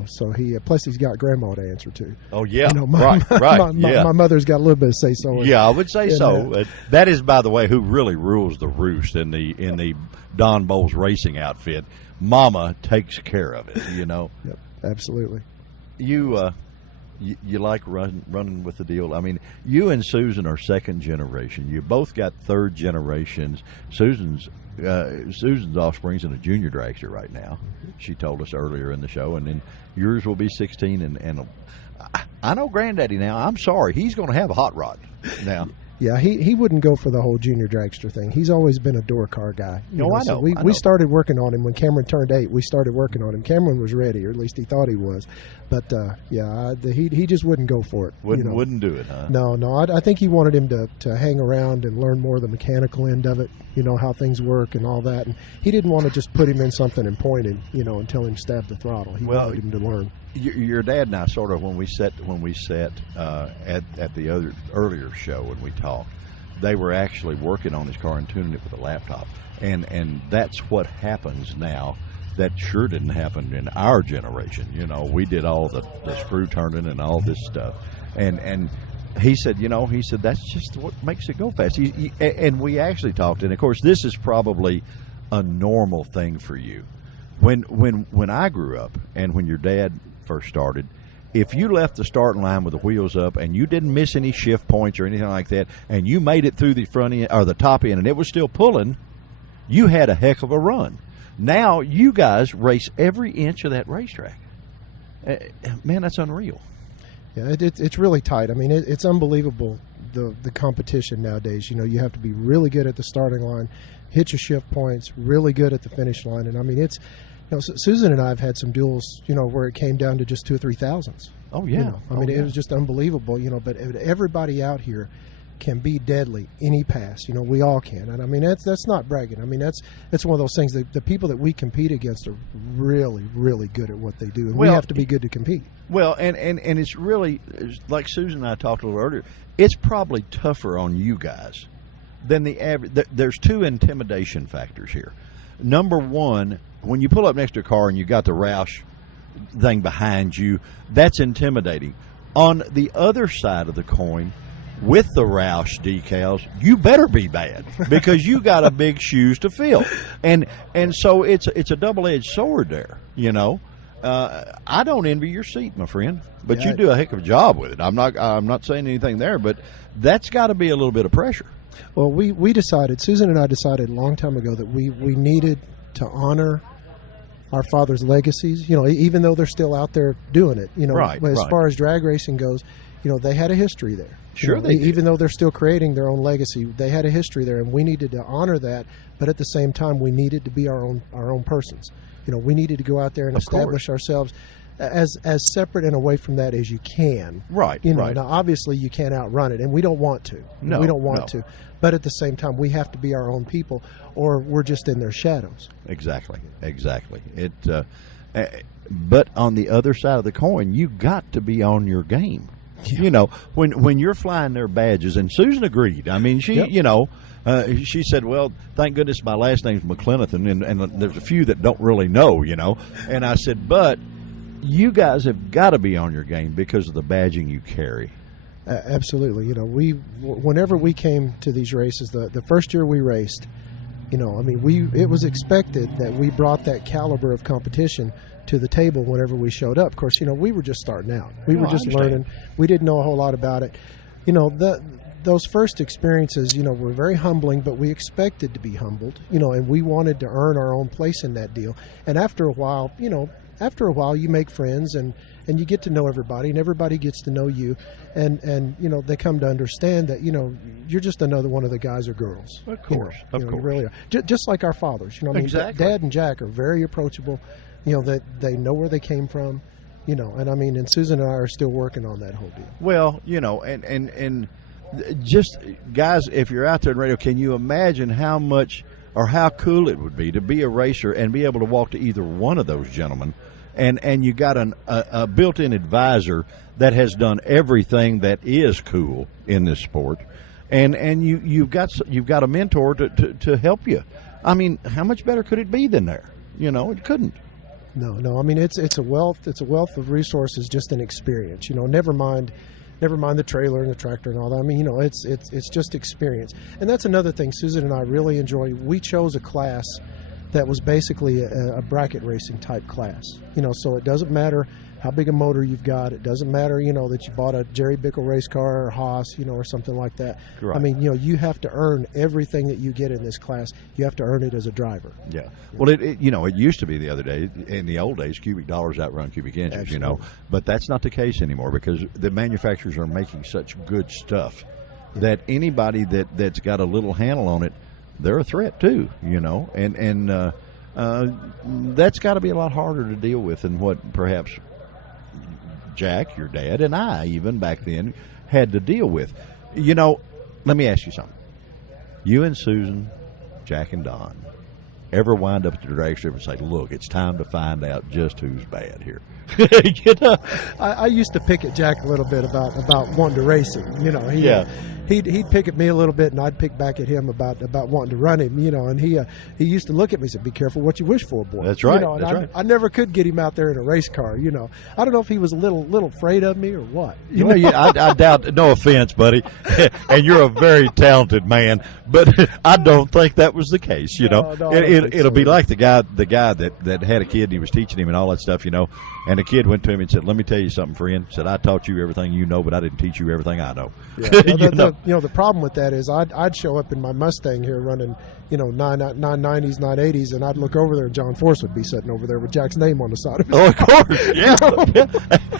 So plus he's got grandma to answer to. Oh yeah, right. My mother's got a little bit of say so. Yeah, I would say so. That is, by the way, who really rules the roost in the Don Bowles racing outfit. Mama takes care of it. Yep, absolutely. You like running with the deal. I mean, you and Susan are second generation. You both got third generations. Susan's offspring's in a junior dragster right now. She told us earlier in the show, and then yours will be 16. And I know Granddaddy now. I'm sorry, he's going to have a hot rod now. Yeah, he wouldn't go for the whole junior dragster thing. He's always been a door car guy. I know. We started working on him when Cameron turned 8. We started working on him. Cameron was ready, or at least he thought he was. But he just wouldn't go for it. Wouldn't do it, huh? No. I think he wanted him to hang around and learn more of the mechanical end of it. How things work and all that. And he didn't want to just put him in something and point him, and tell him stab the throttle. He wanted him to learn. Your dad and I sort of when we sat at the earlier show when we talked, they were actually working on his car and tuning it with a laptop, and that's what happens now. That sure didn't happen in our generation. We did all the screw turning and all this stuff, and he said, that's just what makes it go fast. And we actually talked, and of course this is probably a normal thing for you. When I grew up and when your dad first started, if you left the starting line with the wheels up and you didn't miss any shift points or anything like that, and you made it through the front end or the top end and it was still pulling, you had a heck of a run. Now you guys race every inch of that racetrack. Man, that's unreal. Yeah, it's really tight. I mean, it's unbelievable, the competition nowadays. You have to be really good at the starting line, hit your shift points, really good at the finish line. And I mean, it's Susan and I have had some duels, where it came down to just 2 or 3 thousandths. Oh yeah. It was just unbelievable. But everybody out here can be deadly any pass. We all can, and I mean that's not bragging. I mean that's one of those things that the people that we compete against are really, really good at what they do, and we have to be good to compete. Well, and it's really like Susan and I talked a little earlier. It's probably tougher on you guys than the average. There's 2 intimidation factors here. Number one, when you pull up next to a car and you got the Roush thing behind you, that's intimidating. On the other side of the coin, with the Roush decals, you better be bad because you got a big shoes to fill, and so it's a double-edged sword there. I don't envy your seat, my friend, but you do a heck of a job with it. I'm not saying anything there, but that's got to be a little bit of pressure. Well, we decided, Susan and I decided a long time ago that we needed to honor our father's legacies, even though they're still out there doing it, Right, as far as drag racing goes, they had a history there. Sure, even though they're still creating their own legacy, they had a history there, and we needed to honor that. But at the same time, we needed to be our own persons. We needed to go out there and establish ourselves as separate and away from that as you can. Right. Now, obviously, you can't outrun it, and we don't want to. No, we don't want to. But at the same time, we have to be our own people, or we're just in their shadows. Exactly. It. But on the other side of the coin, you got to be on your game. Yeah. When you're flying their badges, and Susan agreed. I mean, she, she said, "Well, thank goodness my last name's McClenathan, and there's a few that don't really know, And I said, "But you guys have got to be on your game because of the badging you carry." Absolutely. Whenever we came to these races, the first year we raced, it was expected that we brought that caliber of competition to the table whenever we showed up. Of course, we were just starting out. We were just learning. We didn't know a whole lot about it. Those first experiences, were very humbling, but we expected to be humbled, and we wanted to earn our own place in that deal. And after a while, you make friends and you get to know everybody, and everybody gets to know you, and they come to understand that you're just another one of the guys or girls. Of course, you really are. Just like our fathers. Exactly. Dad and Jack are very approachable. That they know where they came from, and Susan and I are still working on that whole deal. Well, and just guys, if you're out there in radio, can you imagine how much or how cool it would be to be a racer and be able to walk to either one of those gentlemen, and you got a built-in advisor that has done everything that is cool in this sport, and you've got a mentor to help you. I mean, how much better could it be than there? It couldn't. No. I mean, it's a wealth of resources, just an experience. Never mind the trailer and the tractor and all that. I mean, it's just experience. And that's another thing Susan and I really enjoy. We chose a class that was basically a bracket racing type class. So it doesn't matter how big a motor you've got. It doesn't matter, that you bought a Jerry Bickle race car or Haas, or something like that. Right. I mean, you have to earn everything that you get in this class. You have to earn it as a driver. Yeah. Well, it used to be the other day, in the old days, cubic dollars outrun cubic inches, Absolutely. But that's not the case anymore because the manufacturers are making such good stuff that anybody that's got a little handle on it, they're a threat too, and that's got to be a lot harder to deal with than what perhaps Jack, your dad, and I even back then had to deal with. Let me ask you something. You and Susan, Jack and Don, ever wind up at the drag strip and say, look, it's time to find out just who's bad here? I used to pick at Jack a little bit about wanting to race him. He'd pick at me a little bit, and I'd pick back at him about wanting to run him. And he used to look at me and say, "Be careful what you wish for, boy." That's right. That's right. I never could get him out there in a race car. I don't know if he was a little afraid of me or what. I doubt. No offense, buddy, and you're a very talented man, but I don't think that was the case. It'll be like the guy that had a kid and he was teaching him and all that stuff. And the kid went to him and said, "Let me tell you something, friend." Said, "I taught you everything you know, but I didn't teach you everything I know." Yeah. The problem with that is I'd show up in my Mustang here running, 990s, 980s, and I'd look over there and John Force would be sitting over there with Jack's name on the side of it. Oh, of course, yeah.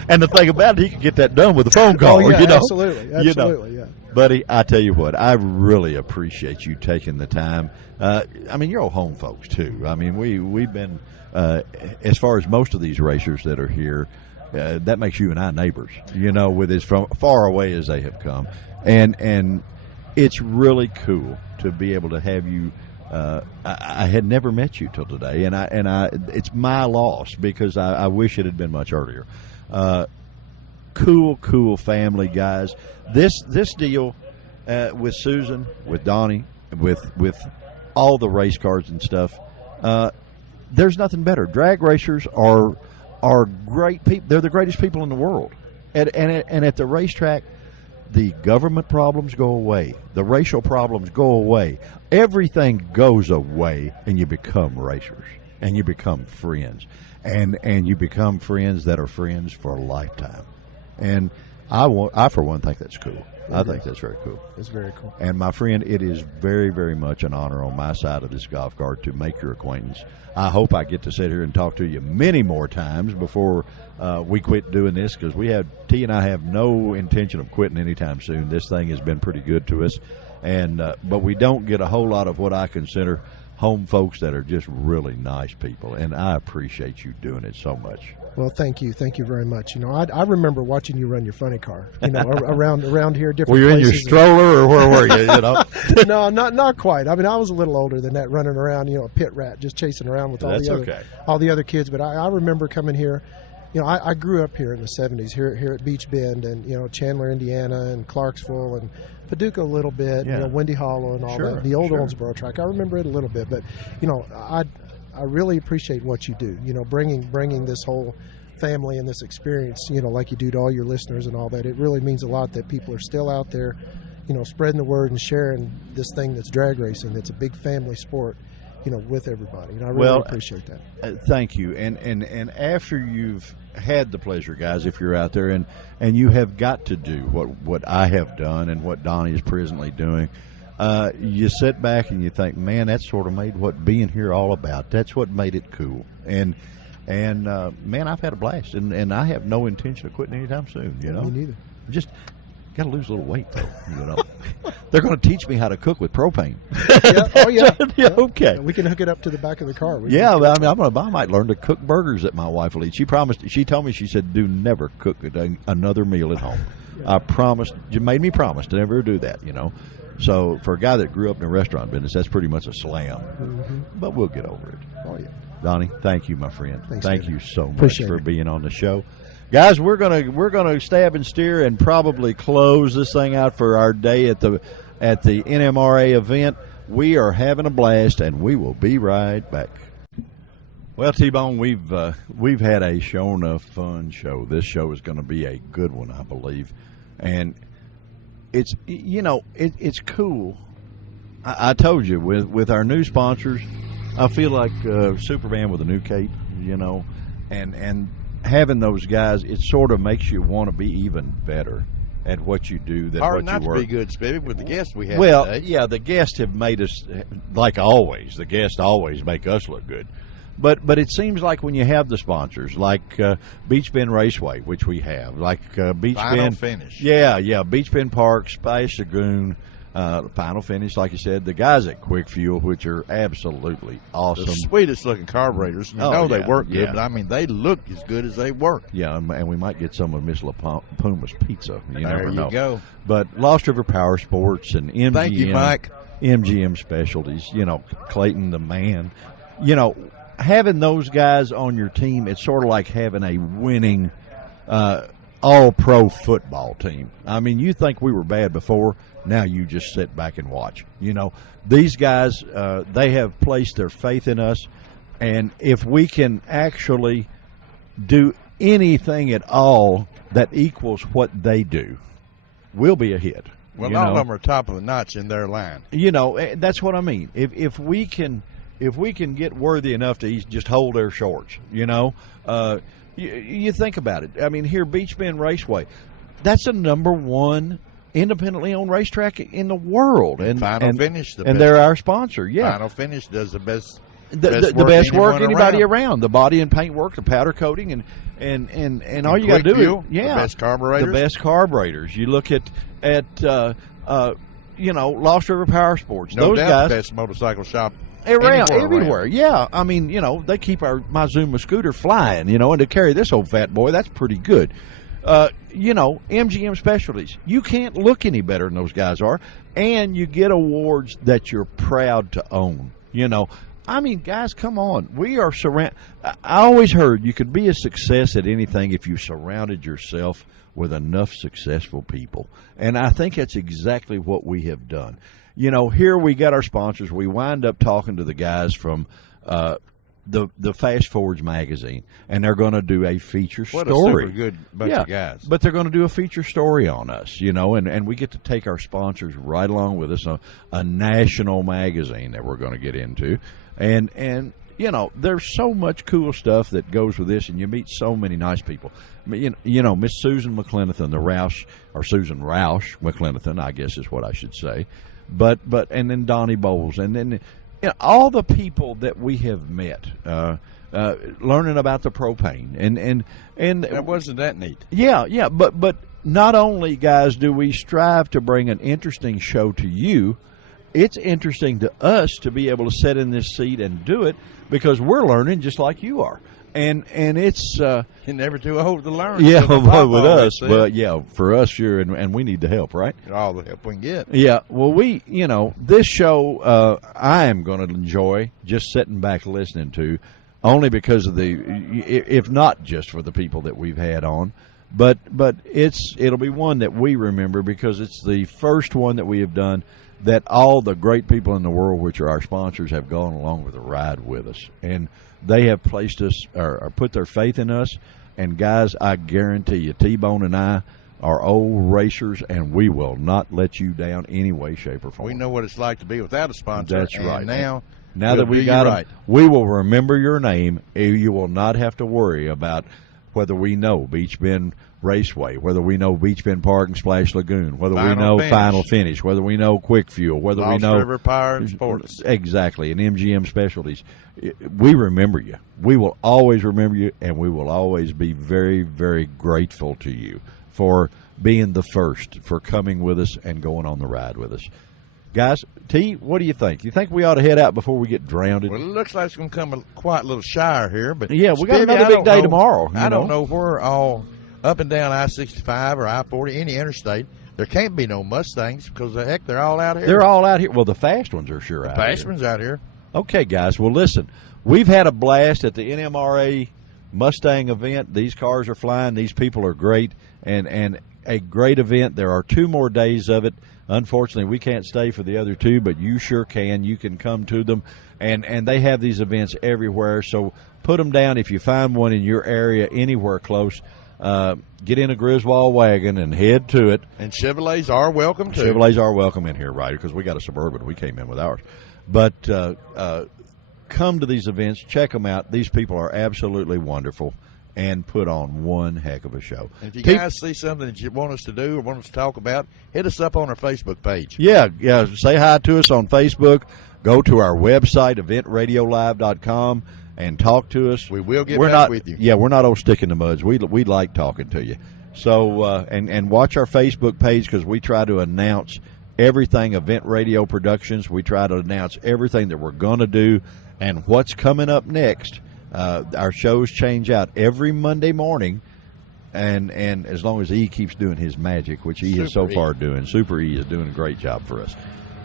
And the thing about it, he could get that done with a phone call. Oh, yeah, absolutely, yeah. Buddy, I tell you what, I really appreciate you taking the time. You're old home folks too. We've been, as far as most of these racers that are here, that makes you and I neighbors, with as far away as they have come. And it's really cool to be able to have you. I had never met you till today, and it's my loss because I wish it had been much earlier. Cool family, guys. This deal with Susan, with Donnie, with all the race cars and stuff. There's nothing better. Drag racers are great people. They're the greatest people in the world. And at the racetrack, the government problems go away. The racial problems go away. Everything goes away, and you become racers, and you become friends, and you become friends that are friends for a lifetime. And I for one think that's cool. I think that's very cool. It's very cool. And my friend, it is very, very much an honor on my side of this golf cart to make your acquaintance. I hope I get to sit here and talk to you many more times before we quit doing this, because T and I have no intention of quitting anytime soon. This thing has been pretty good to us, and but we don't get a whole lot of what I consider home folks that are just really nice people, and I appreciate you doing it so much. Well, thank you very much. I remember watching you run your funny car, around here, different. Were you places. in your stroller, or where were you? No, not quite. I was a little older than that, running around, a pit rat, just chasing around with all the other kids. But I remember coming here. I grew up here in the 70s, here at Beach Bend, and Chandler, Indiana, and Clarksville, and Paducah a little bit, Windy Hollow, and all that. The old Owensboro track, I remember it a little bit, but I really appreciate what you do. Bringing this whole family and this experience, like you do to all your listeners and all that. It really means a lot that people are still out there, spreading the word and sharing this thing that's drag racing. It's a big family sport, with everybody, and I really appreciate that. Thank you. And after you've had the pleasure, guys, if you're out there and you have got to do what I have done and what Donnie is presently doing, you sit back and you think, man, that sort of made what being here all about. That's what made it cool. And man, I've had a blast, and I have no intention of quitting anytime soon. Me neither. Just got to lose a little weight, though. They're going to teach me how to cook with propane. Yeah. Okay. Yeah, we can hook it up to the back of the car. I might learn to cook burgers that my wife will eat. She told me, she said, do never cook another meal at home. I promised. You made me promise to never do that. So for a guy that grew up in the restaurant business, that's pretty much a slam. Mm-hmm. But we'll get over it. Oh yeah. Donnie, thank you, my friend. Thanks, thank David. you so much Appreciate for it. being on the show. Guys, we're gonna stab and steer and probably close this thing out for our day at the NMRA event. We are having a blast, and we will be right back. Well, T-Bone, we've had a show enough fun show. This show is going to be a good one, I believe, and it's it's cool. I told you with our new sponsors, I feel like Superman with a new cape, and having those guys, it sort of makes you want to be even better at what you do than what not you were. To be good, Spirit, with the guests we have Well, today. yeah, the guests have made us, like always, the guests always make us look good. But it seems like when you have the sponsors, like Beach Bend Raceway, which we have, like Beach Final Bend Finish. Yeah, Beach Bend Park, Splash Lagoon, Final Finish, like you said, the guys at Quick Fuel, which are absolutely awesome. The sweetest looking carburetors. You Oh, know they yeah, work good, yeah. but I mean they look as good as they work. Yeah, and we might get some of Miss La Puma's pizza. You There never you know. go. But Lost River Power Sports and MGM, Thank you, Mike. MGM Specialties, Clayton the man, having those guys on your team, it's sort of like having a winning all-pro football team. I mean, you think we were bad before, now you just sit back and watch. These guys, they have placed their faith in us, and if we can actually do anything at all that equals what they do, we'll be a hit. Well, all of them are top of the notch in their line. That's what I mean. If we can get worthy enough to just hold their shorts, you think about it. I mean, here, Beach Bend Raceway, that's the number one independently owned racetrack in the world, and Finish, and they're our sponsor. Yeah, Final Finish does the best. The best work anybody around. The body and paint work, the powder coating, and all you got to do is the best carburetors. The best carburetors. You look at Lost River Power Sports. No those doubt guys, the best motorcycle shop everywhere. Yeah, I mean, they keep my Zuma scooter flying. And to carry this old fat boy, that's pretty good. MGM Specialties. You can't look any better than those guys are, and you get awards that you're proud to own. I mean, guys, come on. We are surrounded. I always heard you could be a success at anything if you surrounded yourself with enough successful people. And I think that's exactly what we have done. Here we got our sponsors. We wind up talking to the guys from the Fast Forwards magazine, and they're going to do a feature what story. A super good bunch of guys. But they're going to do a feature story on us, and we get to take our sponsors right along with us, a national magazine that we're going to get into. And there's so much cool stuff that goes with this, and you meet so many nice people. Miss Susan McClenathan, Susan Roush McClenathan, I guess is what I should say. But and then Donnie Bowles, and then all the people that we have met, learning about the propane, and that wasn't that neat. Yeah, but not only, guys, do we strive to bring an interesting show to you, it's interesting to us to be able to sit in this seat and do it because we're learning just like you are. And it's you're never too old to learn. Yeah, with us, but yeah, for us, sure, and we need the help, right? All the help we can get. Yeah, well, this show I am going to enjoy just sitting back listening to, only because of if not just for the people that we've had on, but it'll be one that we remember because it's the first one that we have done that all the great people in the world, which are our sponsors, have gone along with the ride with us. And they have placed us or put their faith in us. And, guys, I guarantee you, T-Bone and I are old racers, and we will not let you down any way, shape, or form. We know what it's like to be without a sponsor. That's right. Now that we got them, we will remember your name. You will not have to worry about whether we know Beach Bend Raceway, whether we know Beach Bend Park and Splash Lagoon, whether we know Final Finish, whether we know Quick Fuel, whether we know Lost River Power and Sports. Exactly, and MGM Specialties. We remember you. We will always remember you, and we will always be very, very grateful to you for being the first, for coming with us and going on the ride with us. Guys, T, what do you think? You think we ought to head out before we get drowned? Well, it looks like it's going to come a quite little shower here, but yeah, we got another big day tomorrow. I don't know where all up and down I-65 or I-40, any interstate, there can't be no Mustangs because they're all out here. They're all out here. Well, the fast ones are sure out here. The fast ones out here. Okay, guys. Well, listen, we've had a blast at the NMRA Mustang event. These cars are flying. These people are great, and a great event. There are 2 more days of it. Unfortunately, we can't stay for the other 2, but you sure can. You can come to them, and they have these events everywhere. So put them down if you find one in your area, anywhere close. Get in a Griswold wagon and head to it. And Chevrolets are welcome too. Chevrolets are welcome in here, right? Because we got a Suburban. We came in with ours. But come to these events, check them out. These people are absolutely wonderful and put on one heck of a show. And if you guys see something that you want us to do or want us to talk about, hit us up on our Facebook page. Yeah. Say hi to us on Facebook. Go to our website, eventradiolive.com. and talk to us. We will get we're back not, with you. Yeah, we're not old stick in the muds. We like talking to you. So and watch our Facebook page, because we try to announce everything Event Radio Productions. We try to announce everything that we're going to do and what's coming up next. Our shows change out every Monday morning, and as long as E keeps doing his magic, which he is so far doing. Super E is doing a great job for us.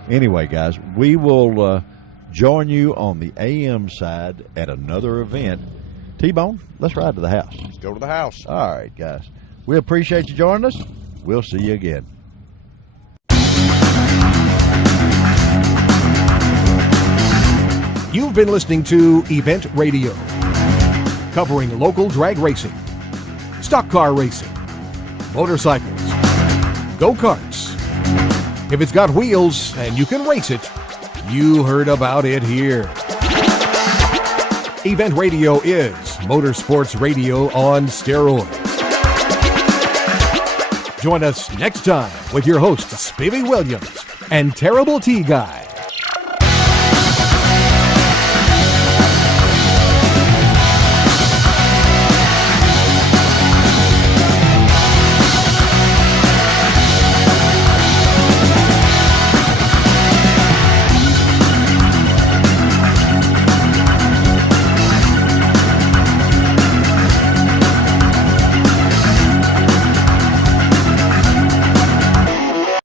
Anyway, guys, we will join you on the AM side at another event. T-Bone, let's ride to the house. Let's go to the house. All right, guys. We appreciate you joining us. We'll see you again. You've been listening to Event Radio, covering local drag racing, stock car racing, motorcycles, go-karts. If it's got wheels and you can race it, you heard about it here. Event Radio is motorsports radio on steroids. Join us next time with your hosts, Spivey Williams and Terrible T Guy.